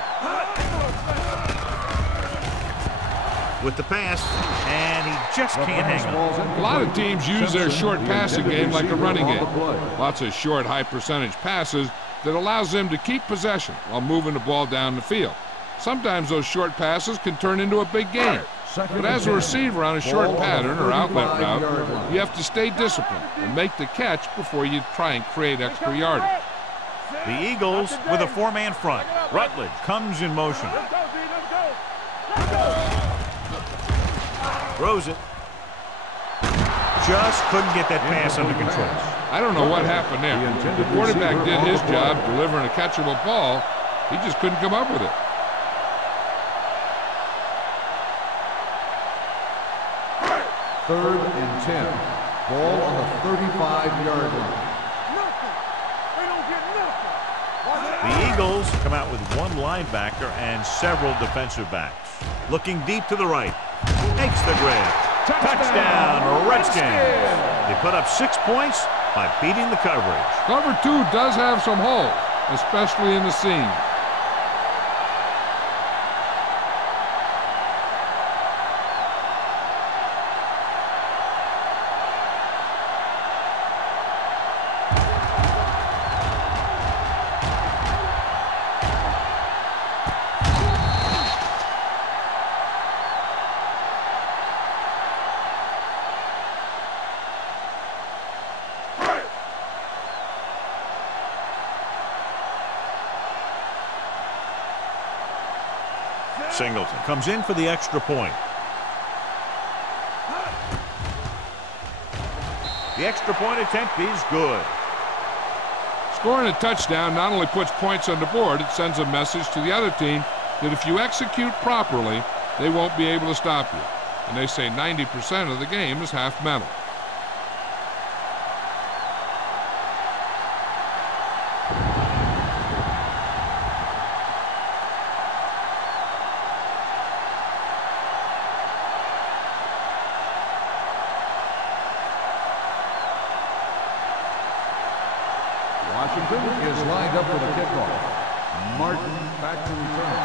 With the pass, and he just can't hang on. A lot of teams use their short passing game like a running game. Lots of short, high percentage passes that allows them to keep possession while moving the ball down the field. Sometimes those short passes can turn into a big gain. But as a receiver on a short pattern or outlet route, you have to stay disciplined and make the catch before you try and create extra yardage. The Eagles with a four-man front. Rutledge comes in motion. Throws it. Just couldn't get that pass under control. I don't know what happened there. The quarterback did his job delivering a catchable ball. He just couldn't come up with it. Third and 10. Ball on the 35-yard line. The Eagles come out with one linebacker and several defensive backs. Looking deep to the right. Makes the grab. Touchdown, Redskins. They put up 6 points by beating the coverage. Cover 2 does have some holes, especially in the seam. Singleton comes in for the extra point. The extra point attempt is good. Scoring a touchdown not only puts points on the board, it sends a message to the other team that if you execute properly, they won't be able to stop you. And they say 90% of the game is half mental. Washington is lined up for the kickoff. Martin back to return.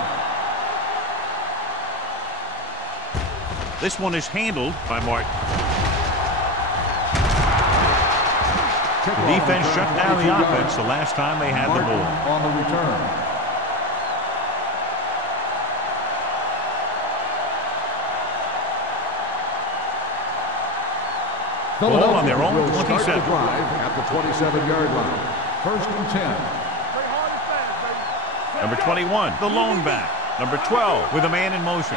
This one is handled by Martin. The defense shut down the offense the last time they had the ball. On the return. Ball on their own 27. At the 27-yard line. First and 10. Number 21, the lone back. Number 12 with a man in motion.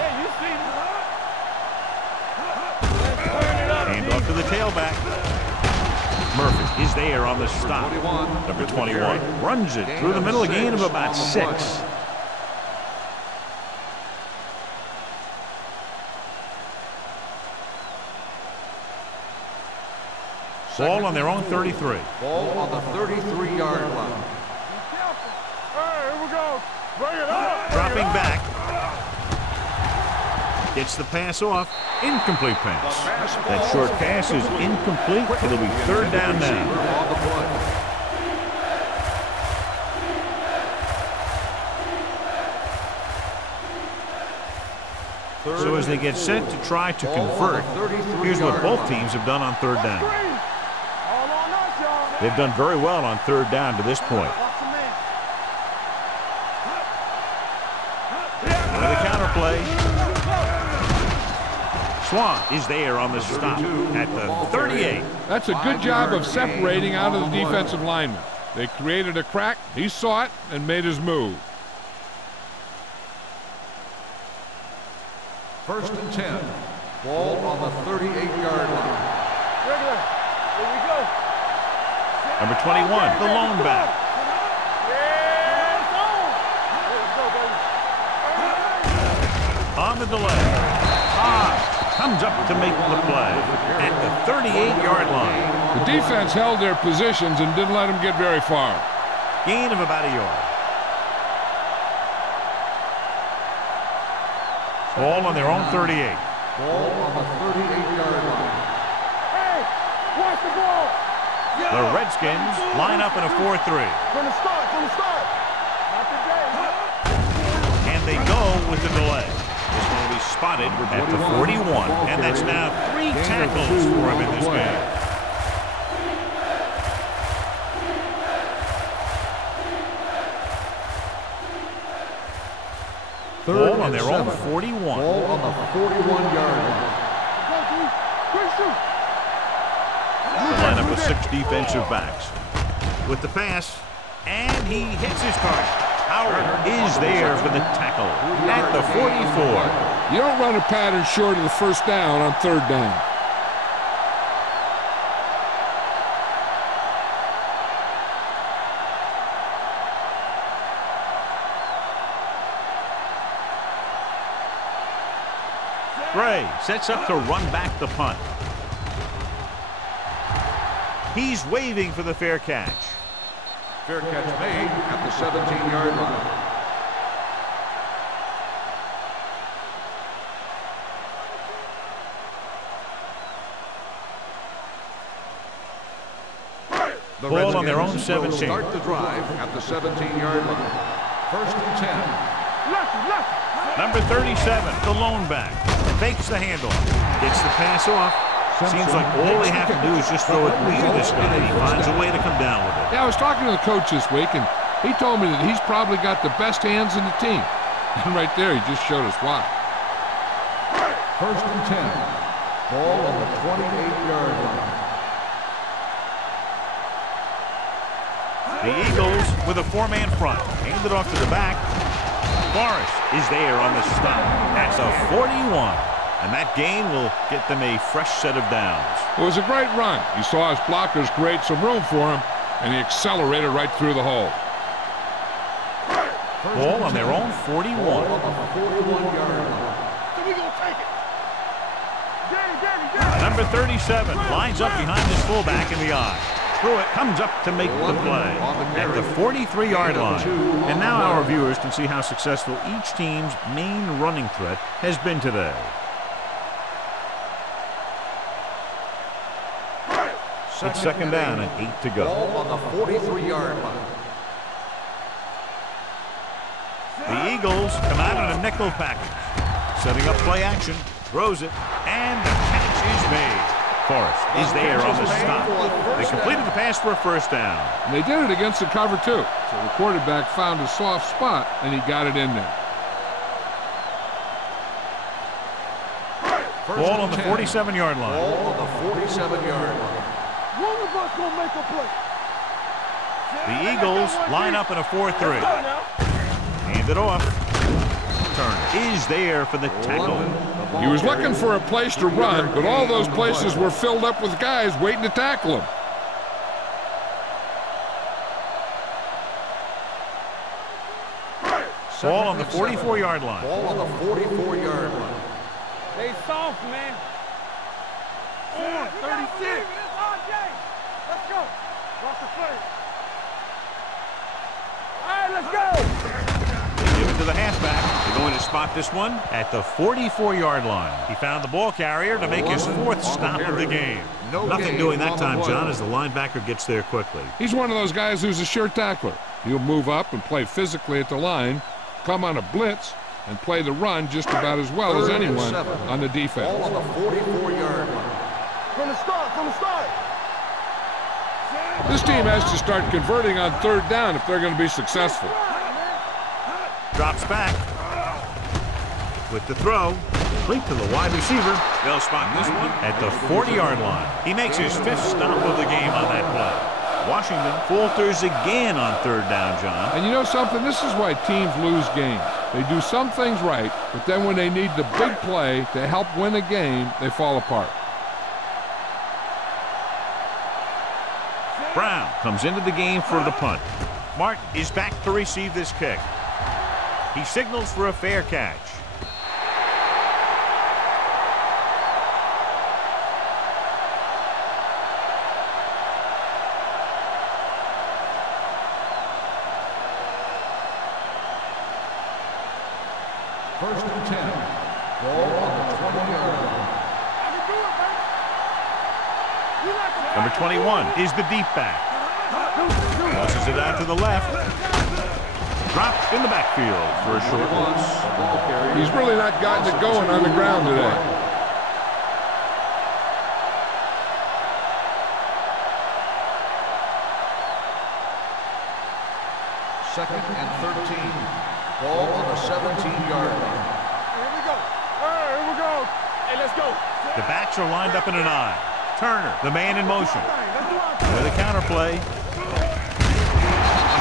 Hand off to the tailback. Murphy is there on the stop. Number 21 runs it through the middle, a gain of about 6. Ball on their own 33. Ball on the 33-yard line. Hey, here we go. Bring it up. Dropping back. Gets the pass off. Incomplete pass. That short pass is incomplete. It'll be third down now. So as they get set to try to convert, here's what both teams have done on third down. They've done very well on third down to this point. With a counter play. Swan is there on the stop at the 38. That's a good job of separating out of the defensive lineman. They created a crack, he saw it, and made his move. First and 10. Ball on the 38-yard line. Here we go. Number 21, the lone back. On the delay. Comes up to make the play at the 38-yard line. The defense held their positions and didn't let them get very far. Gain of about a yard. Ball on their own 38. Ball on the 38-yard line. Hey, watch the ball. The Redskins line up in a 4-3. From the start. Not the with the delay. This one will be spotted at the 41, and that's now 3 tackles for him in this game. Ball on their own 41. Ball on the 41-yard line. The lineup with 6 defensive backs. With the pass, and he hits his target. Howard is there for the tackle at the 44. You don't run a pattern short of the first down on 3rd down. Gray sets up to run back the punt. He's waving for the fair catch. Fair catch made at the 17-yard line. The Ball on their own Redskins 17. will start the drive at the 17-yard line. 1st and 10. Number 37, the lone back. Fakes the handoff. Gets the pass off. Seems like all they have to do is just throw it near this guy. He finds a way to come down with it. Yeah, I was talking to the coach this week, and he told me that he's probably got the best hands in the team. And right there, he just showed us why. 1st and 10. Ball on the 28-yard line. The Eagles with a 4-man front. Handed off to the back. Forrest is there on the stop. That's a 41. And that gain will get them a fresh set of downs. It was a great run. He saw his blockers create some room for him, and he accelerated right through the hole. Ball on their own 41. Ball on the 41-yard line. So we gonna take it. Number 37 lines up behind his fullback in the eye. Pruitt comes up to make the play at the 43-yard line. And now our viewers can see how successful each team's main running threat has been today. It's 2nd down and 8 to go. Ball on the 43-yard line. The Eagles come out in a nickel package. Setting up play action. Throws it. And the catch is made. Forrest is there on the stop. They completed the pass for a 1st down. And they did it against the cover, too. So the quarterback found a soft spot, and he got it in there. Ball on the 47-yard line. Ball on the 47-yard line. One of us gonna make a play. The Eagles line up in a 4-3. Hand it off. Turner is there for the tackle. He was looking for a place to run, but all those places were filled up with guys waiting to tackle him. Ball on the 44-yard line. Ball on the 44-yard line. Stay soft, man. 36. Let's go. Watch the play. All right, let's go. They give it to the halfback. They're going to spot this one at the 44-yard line. He found the ball carrier to make his 4th stop of the game. Nothing doing that time, John, as the linebacker gets there quickly. He's one of those guys who's a sure tackler. He'll move up and play physically at the line, come on a blitz, and play the run just about as well as anyone on the defense. Ball on the 44-yard line. From the start, This team has to start converting on 3rd down if they're going to be successful. Drops back with the throw. Complete to the wide receiver. They'll spot this one at the 40-yard line. He makes his 5th stop of the game on that play. Washington falters again on 3rd down, John. And you know something? This is why teams lose games. They do some things right, but then when they need the big play to help win a game, they fall apart. Brown comes into the game for the punt. Martin is back to receive this kick. He signals for a fair catch. First and 10. Ball on the 20-yard line. Number 21 is the deep back. Tosses it out to the left. Dropped in the backfield for a short loss. He's really not gotten it going on the ground today. Second and 13. Ball on the 17-yard line. Here we go. All right, here we go. Hey, let's go. The backs are lined up in an I. Turner, the man in motion. With a counterplay.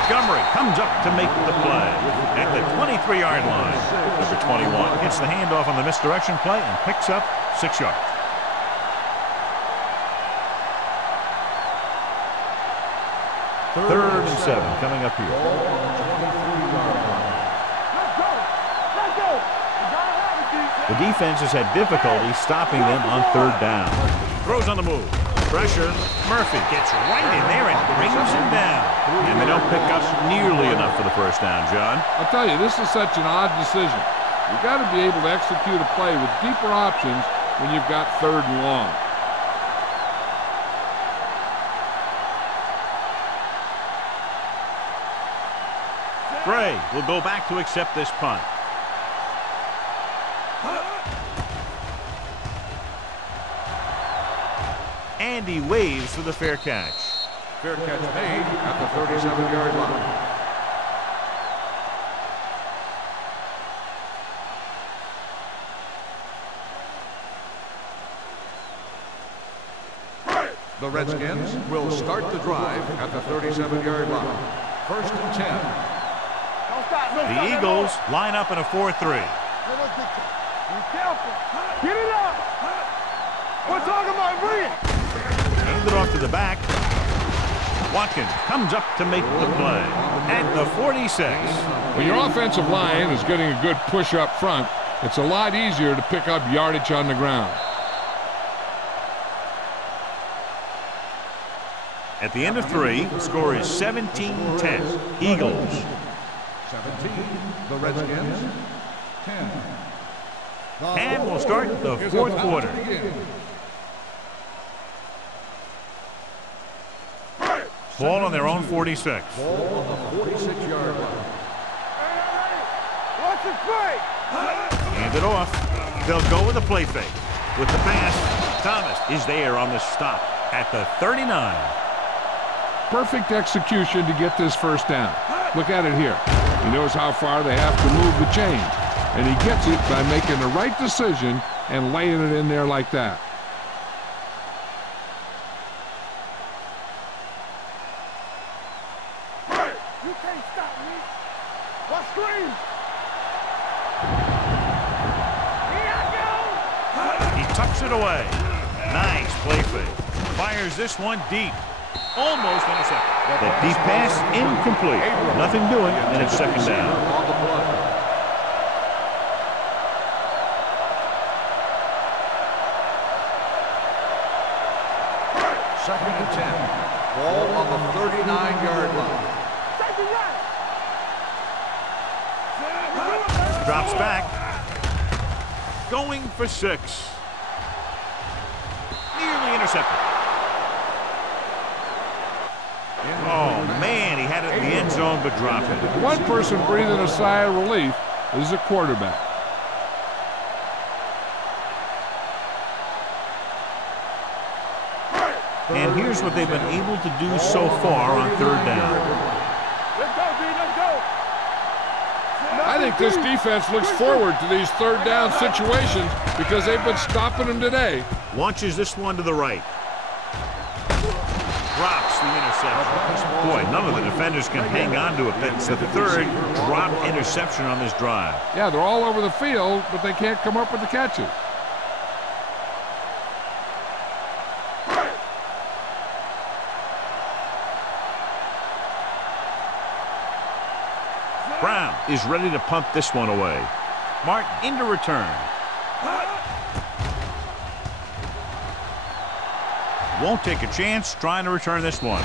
Montgomery comes up to make the play at the 23-yard line. Number 21 gets the handoff on the misdirection play and picks up 6 yards. Third and 7 coming up here. The defense has had difficulty stopping them on third down. Throws on the move. Pressure. Murphy gets right in there and brings him down. And they don't pick up nearly enough for the first down, John. I'll tell you, this is such an odd decision. You've got to be able to execute a play with deeper options when you've got third and long. Gray will go back to accept this punt. And he waves for the fair catch. Fair catch made at the 37-yard line. The Redskins will start the drive at the 37-yard line. First and 10. The Eagles line up in a 4-3. Be careful. Get it up. We're talking about bringing. Hand it off to the back. Watkins comes up to make the play at the 46. When your offensive line is getting a good push up front, it's a lot easier to pick up yardage on the ground. At the end of 3, the score is 17-10. Eagles. 17, the Redskins. 10. And we'll start the fourth quarter. Ball on their own 46. Ball on the 46-yard line. Watch the play. Hand it off. They'll go with a play fake. With the pass, Thomas is there on the stop at the 39. Perfect execution to get this first down. Look at it here. He knows how far they have to move the chain. And he gets it by making the right decision and laying it in there like that. You can't stop me. Watch screen. Here I go. He tucks it away. Nice play fake. Fires this one deep. Almost intercepted. The deep pass incomplete. Nothing doing, and it's second down. On the play. Second and 10. Ball on the 39-yard line. Take it right. Drops back. Going for 6. Nearly intercepted. Oh, man, he had it in the end zone but dropped it. One person breathing a sigh of relief is the quarterback. And here's what they've been able to do so far on third down. Let's go, B. Let's go. I think this defense looks forward to these third down situations because they've been stopping them today. Launches this one to the right. Drops the interception. Boy, none of the defenders can hang on to it. That's the third dropped interception on this drive. Yeah, they're all over the field, but they can't come up with the catches. Brown is ready to punt this one away. Martin into return. Won't take a chance trying to return this one.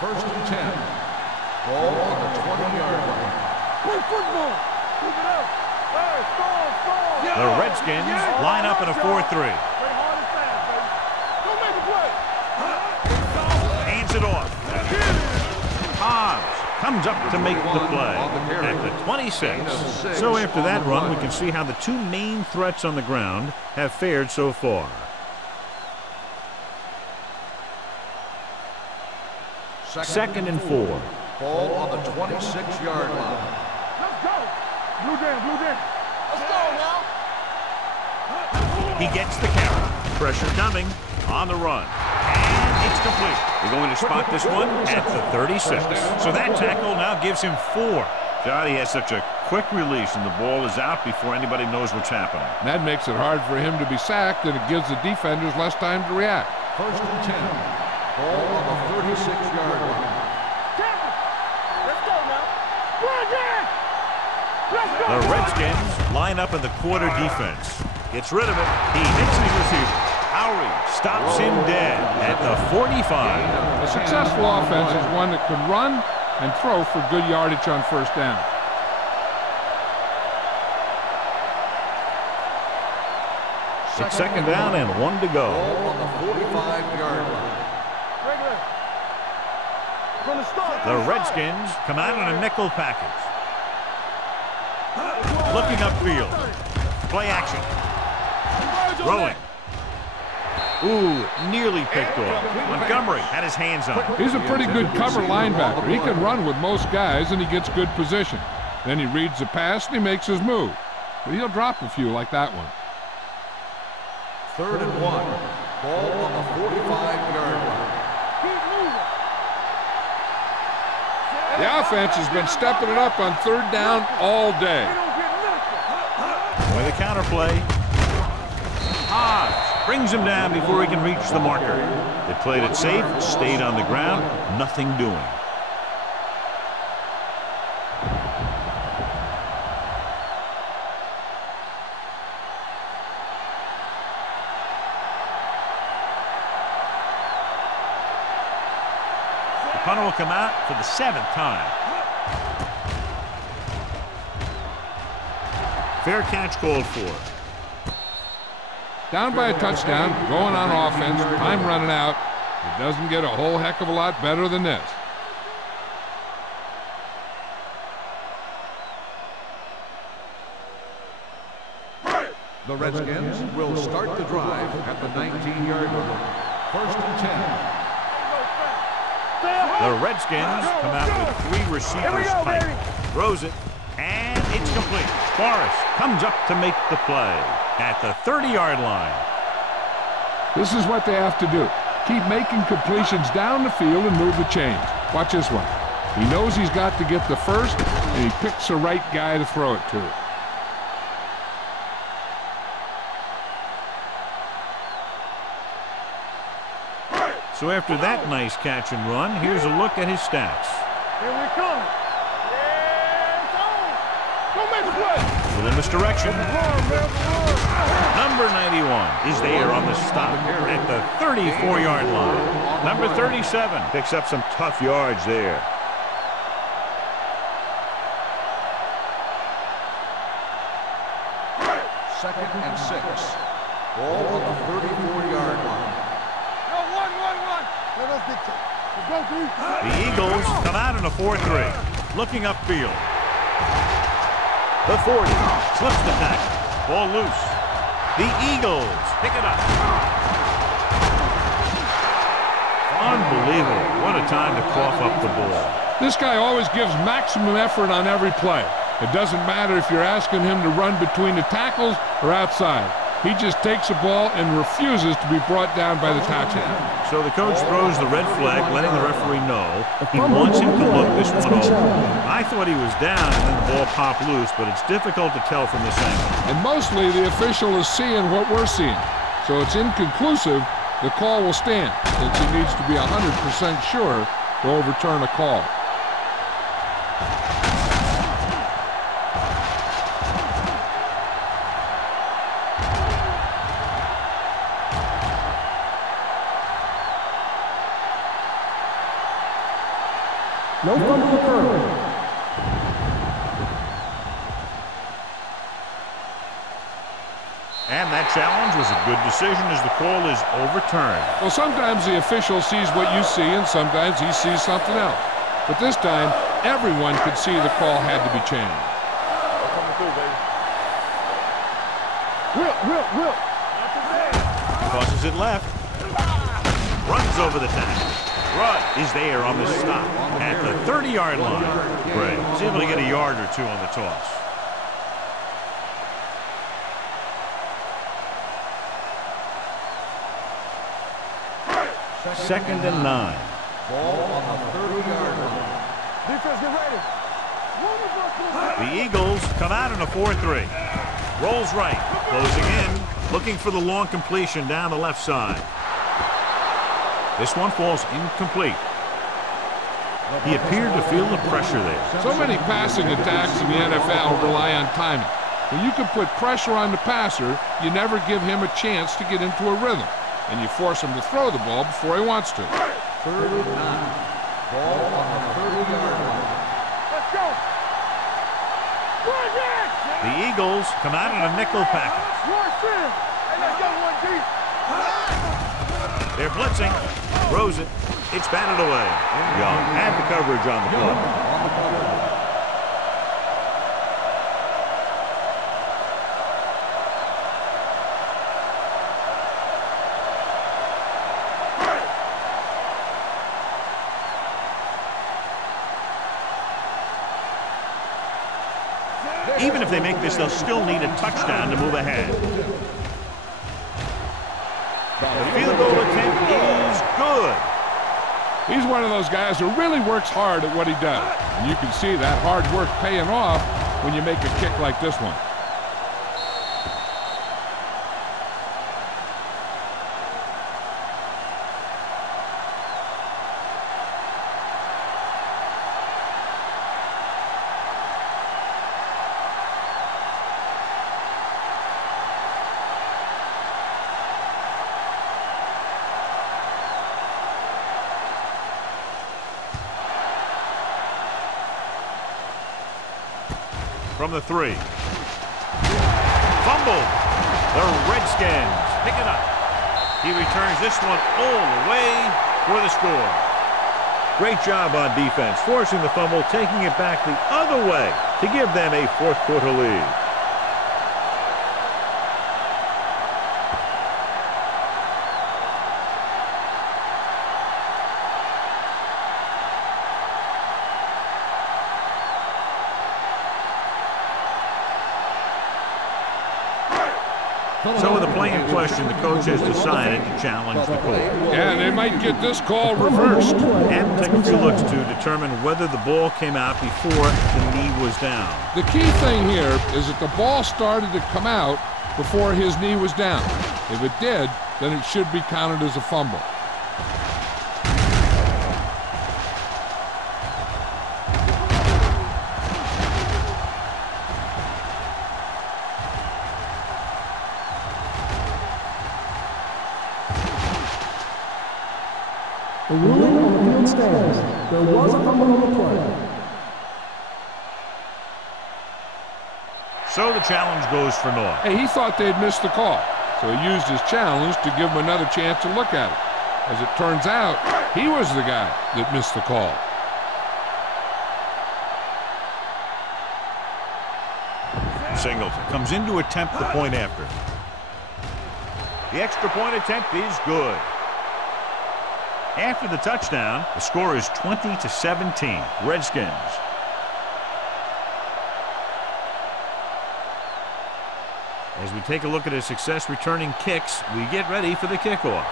First and 10. Ball on the 20-yard line. Play football. The Redskins line up in a 4-3. Hands it off. Hobbs comes up to make the play at the 26. So after that run, we can see how the two main threats on the ground have fared so far. Second and 4. Ball on the 26-yard line. Let's go. Blue down. Let's go now. He gets the carry. Pressure coming on the run. And it's complete. They're going to spot this one at the 36. So that tackle now gives him 4. God, he has such a quick release, and the ball is out before anybody knows what's happening. That makes it hard for him to be sacked, and it gives the defenders less time to react. First and 10. Ball on the 36-yard line. Let's go now. The Redskins line up in the quarter defense. Gets rid of it. He hits his receiver. Howery stops him dead at the 45. A successful offense is one that can run and throw for good yardage on first down. It's second down and 1 to go. Ball on the 45-yard line. The Redskins come out in a nickel package. Looking upfield. Play action. Throwing. Ooh, nearly picked off. Montgomery had his hands on it. He's a pretty good cover linebacker. He can run with most guys, and he gets good position. Then he reads the pass, and he makes his move. But he'll drop a few like that one. Third and 1. Ball on the 45-yard line. The offense has been stepping it up on third down all day. With a counter play. Hobbs brings him down before he can reach the marker. They played it safe, stayed on the ground, nothing doing. The punter will come out for the 7th time. Fair catch called for. Down by a touchdown, going on offense, time running out. It doesn't get a whole heck of a lot better than this. The Redskins will start the drive at the 19-yard line. First and 10. The Redskins come out with 3 receivers tight. Throws it, and it's complete. Forrest comes up to make the play at the 30-yard line. This is what they have to do. Keep making completions down the field and move the chains. Watch this one. He knows he's got to get the first, and he picks the right guy to throw it to. So after that nice catch and run, here's a look at his stats. Here we come. Don't make the play. Little misdirection. Number 91 is there on the stop at the 34-yard line. Number 37 picks up some tough yards there. Second and 6. Ball on the 34-yard line. The Eagles come out in a 4-3. Looking upfield. The 40 slips the tackle. Ball loose. The Eagles pick it up. Unbelievable. What a time to cough up the ball. This guy always gives maximum effort on every play. It doesn't matter if you're asking him to run between the tackles or outside. He just takes the ball and refuses to be brought down by the tackle. So the coach throws the red flag, letting the referee know he wants him to look this one over. I thought he was down and then the ball popped loose, but it's difficult to tell from this angle. And mostly the official is seeing what we're seeing. So it's inconclusive. The call will stand since he needs to be 100% sure to overturn a call. No fumble occurred. And that challenge was a good decision as the call is overturned. Well, sometimes the official sees what you see, and sometimes he sees something else. But this time, everyone could see the call had to be changed. Will. Tosses it left. Runs over the tackle. Rudd is there on the stop at the 30-yard line. Bray is able to get a yard or two on the toss. Second and 9. Ball on the 30-yard line. Defense, get ready. The Eagles come out in a 4-3. Rolls right, closing in, looking for the long completion down the left side. This one falls incomplete. He appeared to feel the pressure there. So many passing attacks in the NFL rely on timing. When you can put pressure on the passer, you never give him a chance to get into a rhythm, and you force him to throw the ball before he wants to. 3rd and 9. Ball on the 30-yard line. Let's go. The Eagles come out in a nickel package. Hey, let's go, 1 deep. They're blitzing. Throws it. It's batted away. Young had the coverage on the play. Even if they make this, they'll still need a touchdown to move ahead. The field goal attempt is good. He's one of those guys who really works hard at what he does. And you can see that hard work paying off when you make a kick like this one. From the 3. Fumble. The Redskins pick it up. He returns this one all the way for the score. Great job on defense, forcing the fumble, taking it back the other way to give them a fourth-quarter lead. So with the play in question, the coach has decided to challenge the call. Yeah, they might get this call reversed. And take a few looks to determine whether the ball came out before the knee was down. The key thing here is that the ball started to come out before his knee was down. If it did, then it should be counted as a fumble. The ruling on the field stands. There was a fumble on the play. So the challenge goes for naught. Hey, he thought they'd missed the call, so he used his challenge to give him another chance to look at it. As it turns out, he was the guy that missed the call. Singleton comes in to attempt the point after. The extra point attempt is good. After the touchdown, the score is 20-17. Redskins. As we take a look at his success returning kicks, we get ready for the kickoff.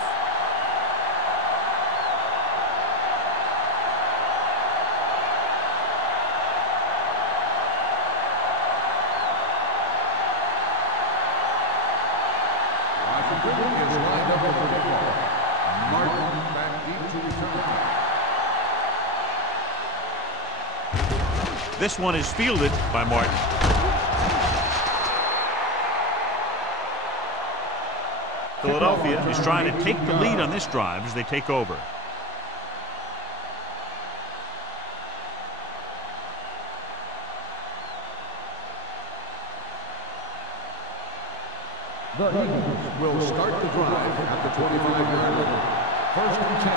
This one is fielded by Martin. Philadelphia is trying to take the lead on this drive as they take over. The Eagles will start the drive at the 25-yard line. First and 10.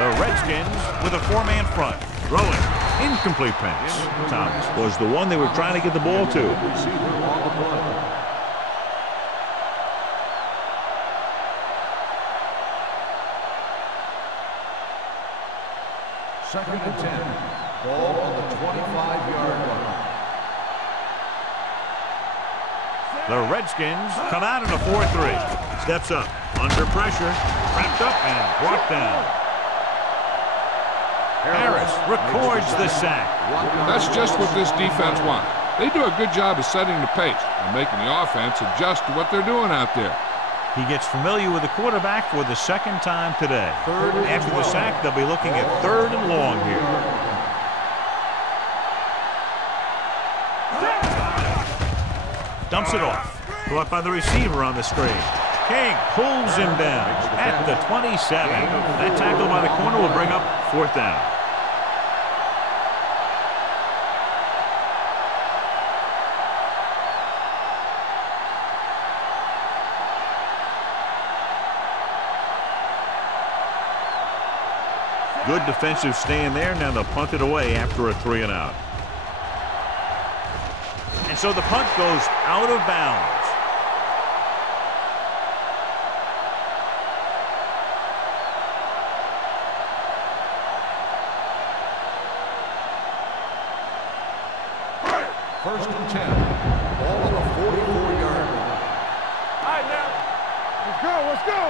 The Redskins with a four-man front. Throwing. Incomplete pass. Thomas was the one they were trying to get the ball to. Receiver on the play. Second and 10. Ball on the 25-yard line. The Redskins come out in a 4-3. Steps up. Under pressure. Wrapped up and brought down. Harris records the sack. That's just what this defense wants. They do a good job of setting the pace and making the offense adjust to what they're doing out there. He gets familiar with the quarterback for the second time today. After the sack, they'll be looking at 3rd and long here. Dumps it off. Caught by the receiver on the screen. King pulls him down at the 27. That tackle by the corner will bring up 4th down. Good defensive stand there. Now they'll punt it away after a 3-and-out. And so the punt goes out of bounds. First and 10. Ball on the 44-yard line. All right, now. Let's go, let's go.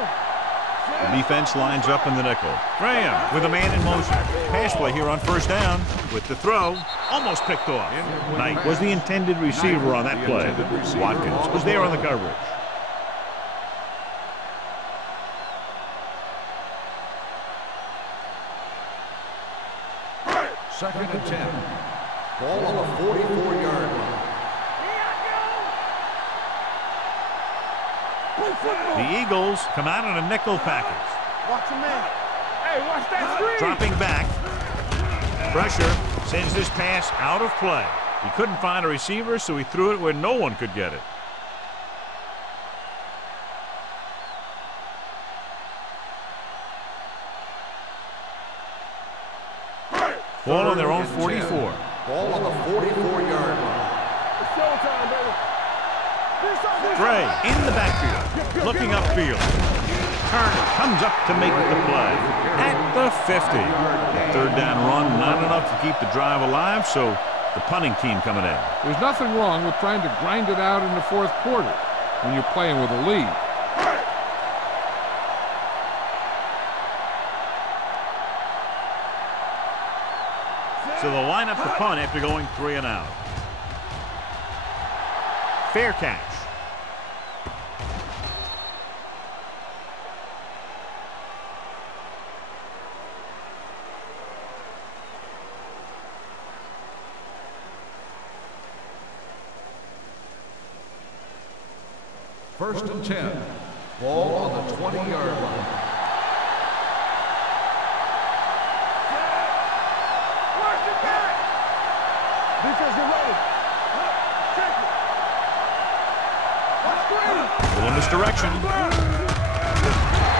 The defense lines up in the nickel. Graham with a man in motion. Pass play here on 1st down with the throw. Almost picked off. Knight was the intended receiver on that play. Watkins was there on the coverage. Second and 10. Ball on the 44-yard line. The Eagles come out in a nickel package. Watch him man. Hey, watch that screen. Dropping back. Pressure sends this pass out of play. He couldn't find a receiver, so he threw it where no one could get it. Ball on their own 44. Ball on the 44-yard line. It's showtime, baby. Gray in the backfield, looking upfield. Turner comes up to make the play at the 50. 3rd down run, not enough to keep the drive alive, so the punting team coming in. There's nothing wrong with trying to grind it out in the 4th quarter when you're playing with a lead. So they'll line up the punt after going 3-and-out. Fair catch. First and 10. Ball on the 20-yard line. Defense, get ready. Check it. A little misdirection.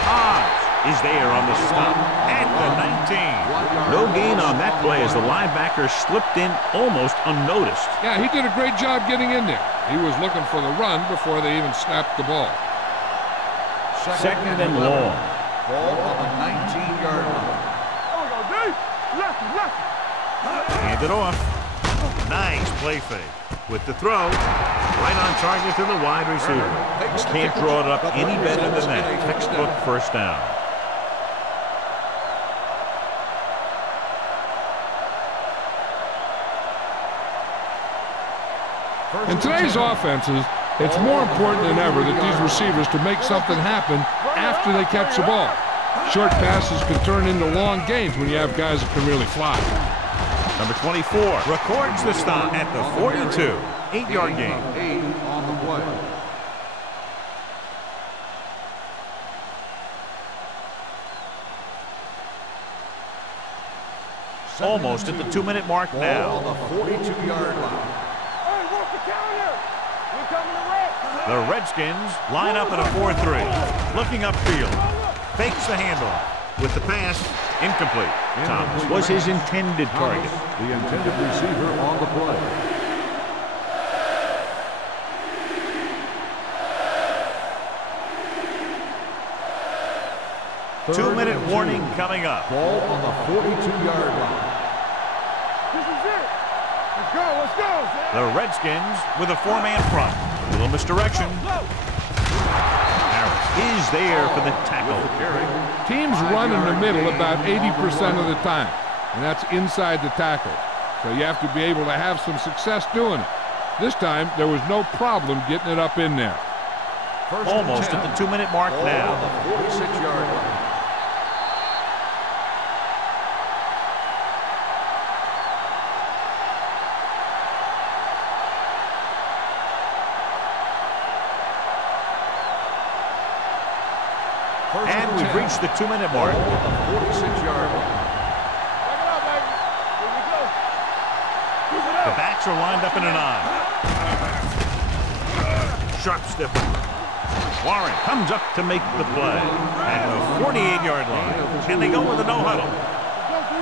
Oz is there on the stop at the 19. No gain on that play as the linebacker slipped in almost unnoticed. Yeah, he did a great job getting in there. He was looking for the run before they even snapped the ball. Second and long. Ball on the 19-yard line. There we go, D. Lefty, lefty. Hand it off. Nice play fake. With the throw, right on target to the wide receiver. Can't draw it up any better than that. Textbook 1st down. In today's offenses, it's more important than ever that these receivers to make something happen after they catch the ball. Short passes can turn into long gains when you have guys that can really fly. Number 24 records the stop at the 42. 8-yard gain. 8 on the play. Almost at the 2-minute mark now. Ball on the 42-yard line. Hey, what's the counter? We're coming to rest. The Redskins line up in a 4-3. Looking upfield. Fakes the handoff. With the pass, incomplete. Thomas was his intended target. The intended receiver on the play. Two-minute warning coming up. Ball on the 42-yard line. This is it. Let's go, let's go. The Redskins with a four-man front. A little misdirection. Harris is there for the tackle. Teams run in the middle about 80% of the time, and that's inside the tackle. So you have to be able to have some success doing it. This time, there was no problem getting it up in there. Almost at the 2-minute mark now. On the 46-yard line. And we've reached the 2-minute mark. On the 46-yard line. Back it up, baby. Here we go. Keep it The up. backs are lined up in an I. Sharp stipple. Warren comes up to make the play. At the 48-yard line. And they go with a no-huddle. Let's go, D.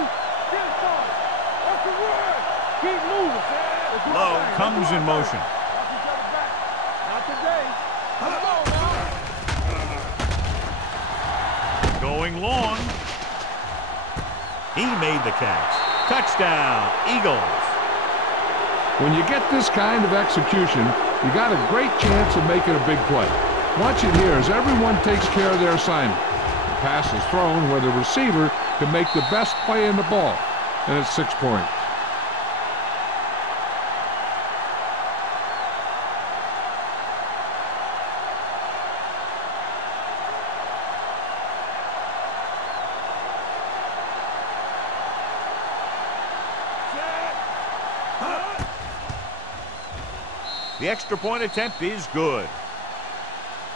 Get it started. That's the word. Keep moving. Let's do Lowe it. comes in motion. Watch each other back. Not today. Come on, now. Going long. He made the catch. Touchdown, Eagles. When you get this kind of execution, you got a great chance of making a big play. Watch it here as everyone takes care of their assignment. The pass is thrown where the receiver can make the best play in the ball, and it's 6 points. The extra point attempt is good.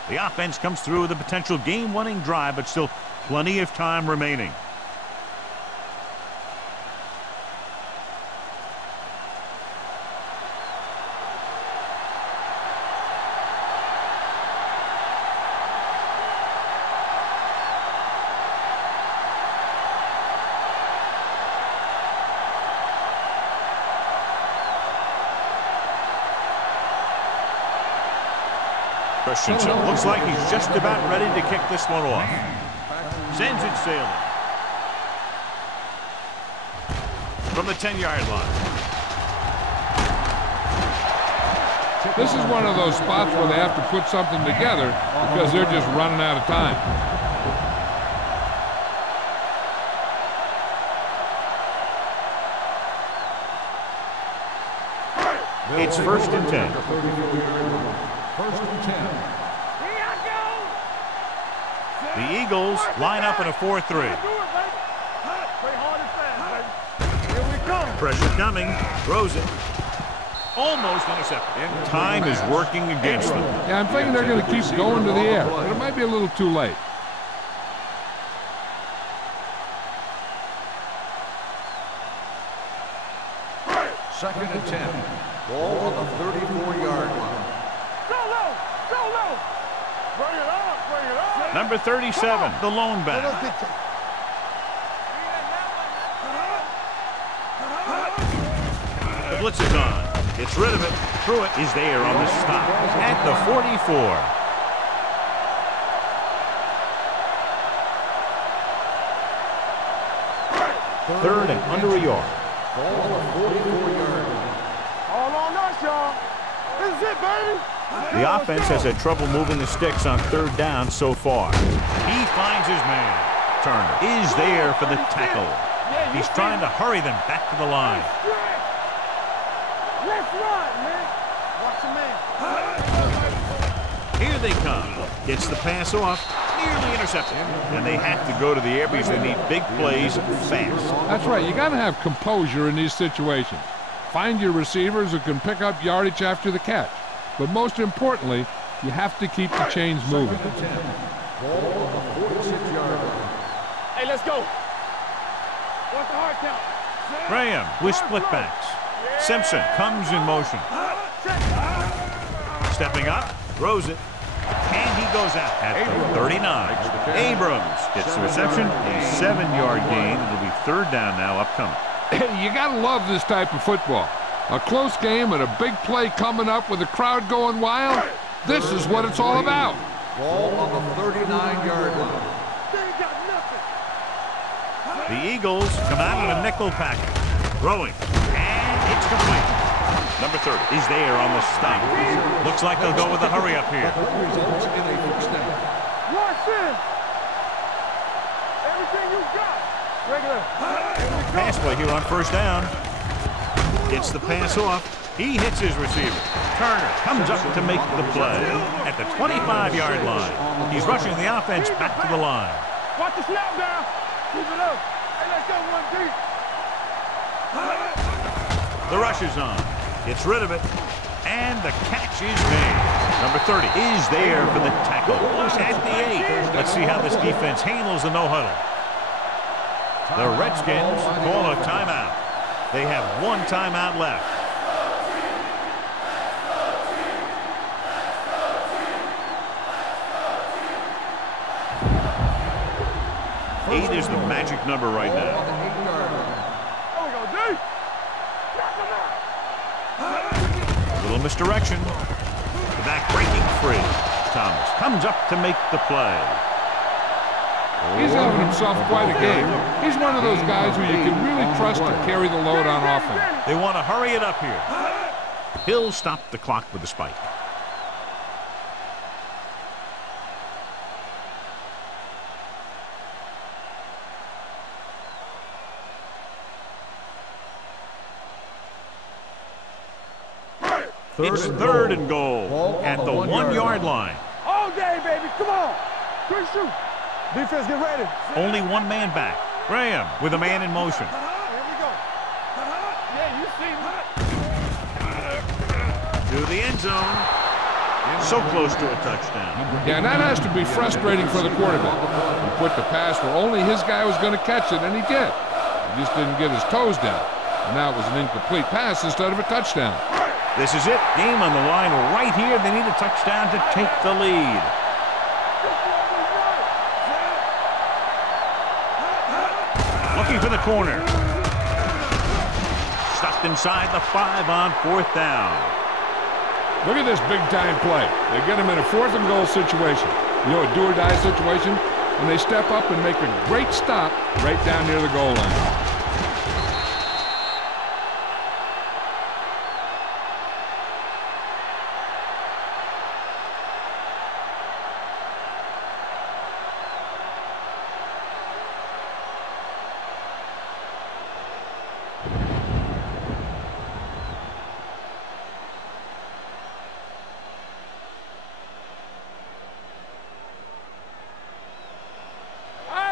The offense comes through with a potential game-winning drive, but still plenty of time remaining. Christensen looks like he's just about ready to kick this one off. Sends it sailing. From the 10-yard line. This is one of those spots where they have to put something together because they're just running out of time. It's 1st and 10. First and 10. Here I go. The Eagles line up in a 4-3. Do it, baby. Play hard and fast, baby. Here we come. Pressure coming. Throws it. Almost intercepted. Time is working against them. Yeah, I'm thinking they're going to keep going to the air, but it might be a little too late. Second and 10. Ball on the 34-yard line. Go low. Go low. Bring it up. Bring it up. Number 37, the lone back. The blitz is on. Gets rid of it. Pruitt is there on the stop at the 44. Third and under a yard. Ball on the 44-yard line. All on us, y'all. This is it, baby. The offense has had trouble moving the sticks on 3rd down so far. He finds his man. Turner is there for the tackle. He's trying to hurry them back to the line. Let's run, man. Watch the man. Here they come. Gets the pass off. Nearly intercepted. And they have to go to the air because they need big plays fast. That's right. You got to have composure in these situations. Find your receivers who can pick up yardage after the catch. But most importantly, you have to keep the chains moving. Ball on the 46-yard line. Hey, let's go. What's the hard count? Graham with split backs. Simpson comes in motion. Stepping up. Throws it. And he goes out at the 39. Abrams gets the reception. A 7-yard gain. It'll be 3rd down now upcoming. You got to love this type of football. A close game and a big play coming up with the crowd going wild. This is what it's all about. Ball on the 39-yard line. The Eagles come out in a nickel package. Throwing. And it's complete. Number 30 is there on the stop. Looks like they'll go with a hurry up here. Results in a first down. Watch in. Everything you got. Regular. Pass play here on 1st down. Gets the pass off. He hits his receiver. Turner comes up to make the play at the 25-yard line. He's rushing the offense back to the line. Watch the snap down. Keep it up. Hey, let's go one deep. The rush is on. Gets rid of it. And the catch is made. Number 30 is there for the tackle. At the 8. Let's see how this defense handles the no-huddle. The Redskins call a timeout. They have 1 timeout left. 8 is the magic number right now. A little misdirection. The back breaking free. Thomas comes up to make the play. He's having himself quite a game. He's one of those guys who you can really trust to carry the load on offense. They want to hurry it up here. He'll stop the clock with a spike. It's 3rd and goal at the 1-yard line. All day, baby. Come on. Quick shoot. Defense, get ready. Only 1 man back. Graham with a man in motion. Here we go. Yeah, you see me. To the end zone. So close to a touchdown. Yeah, and that has to be frustrating for the quarterback. He put the pass where only his guy was going to catch it, and he did. He just didn't get his toes down. And now it was an incomplete pass instead of a touchdown. This is it. Game on the line right here. They need a touchdown to take the lead. Looking for the corner. Stuffed inside the 5 on 4th down. Look at this big-time play. They get him in a 4th and goal situation. You know, a do-or-die situation. And they step up and make a great stop right down near the goal line.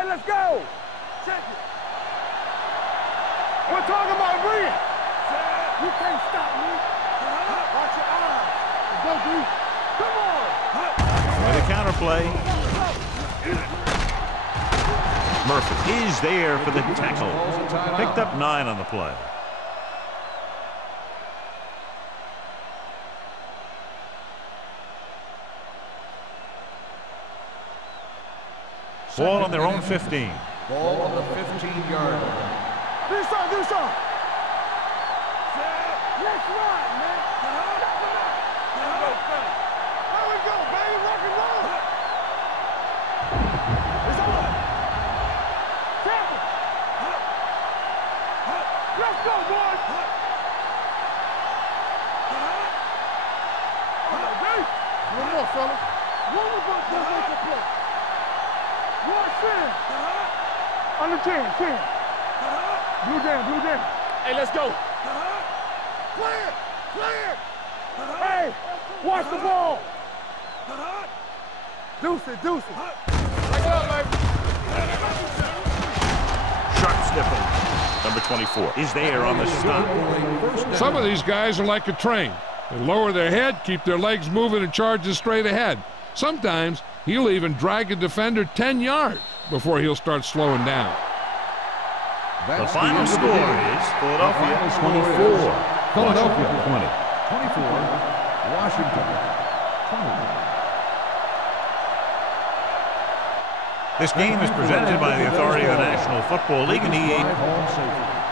Let's go. Check it. We're talking about brilliant. You can't stop me. Watch your eyes. Go, dude. Come on. With a counterplay. Murphy is there for the tackle. Picked up 9 on the play. Ball on their own 15. Ball on the 15-yard line. Do something. Let's run, man. There we go, baby. Rock and roll. It's on. Tackle. Let's go, boys. One more, fellas. One more play. Watch in. Under 10. Blue down. Hey, let's go. Clear. Hey, watch the ball. Deuce it. Take it up, baby. Sharp sniffing. Number 24 is there on the stop. Some of these guys are like a train. They lower their head, keep their legs moving, and charge straight ahead. Sometimes he'll even drag a defender 10 yards before he'll start slowing down. The final score is Philadelphia 24. Philadelphia 20. 24. Washington 20. This game is presented by the authority of the National Football League and EA. Home safety.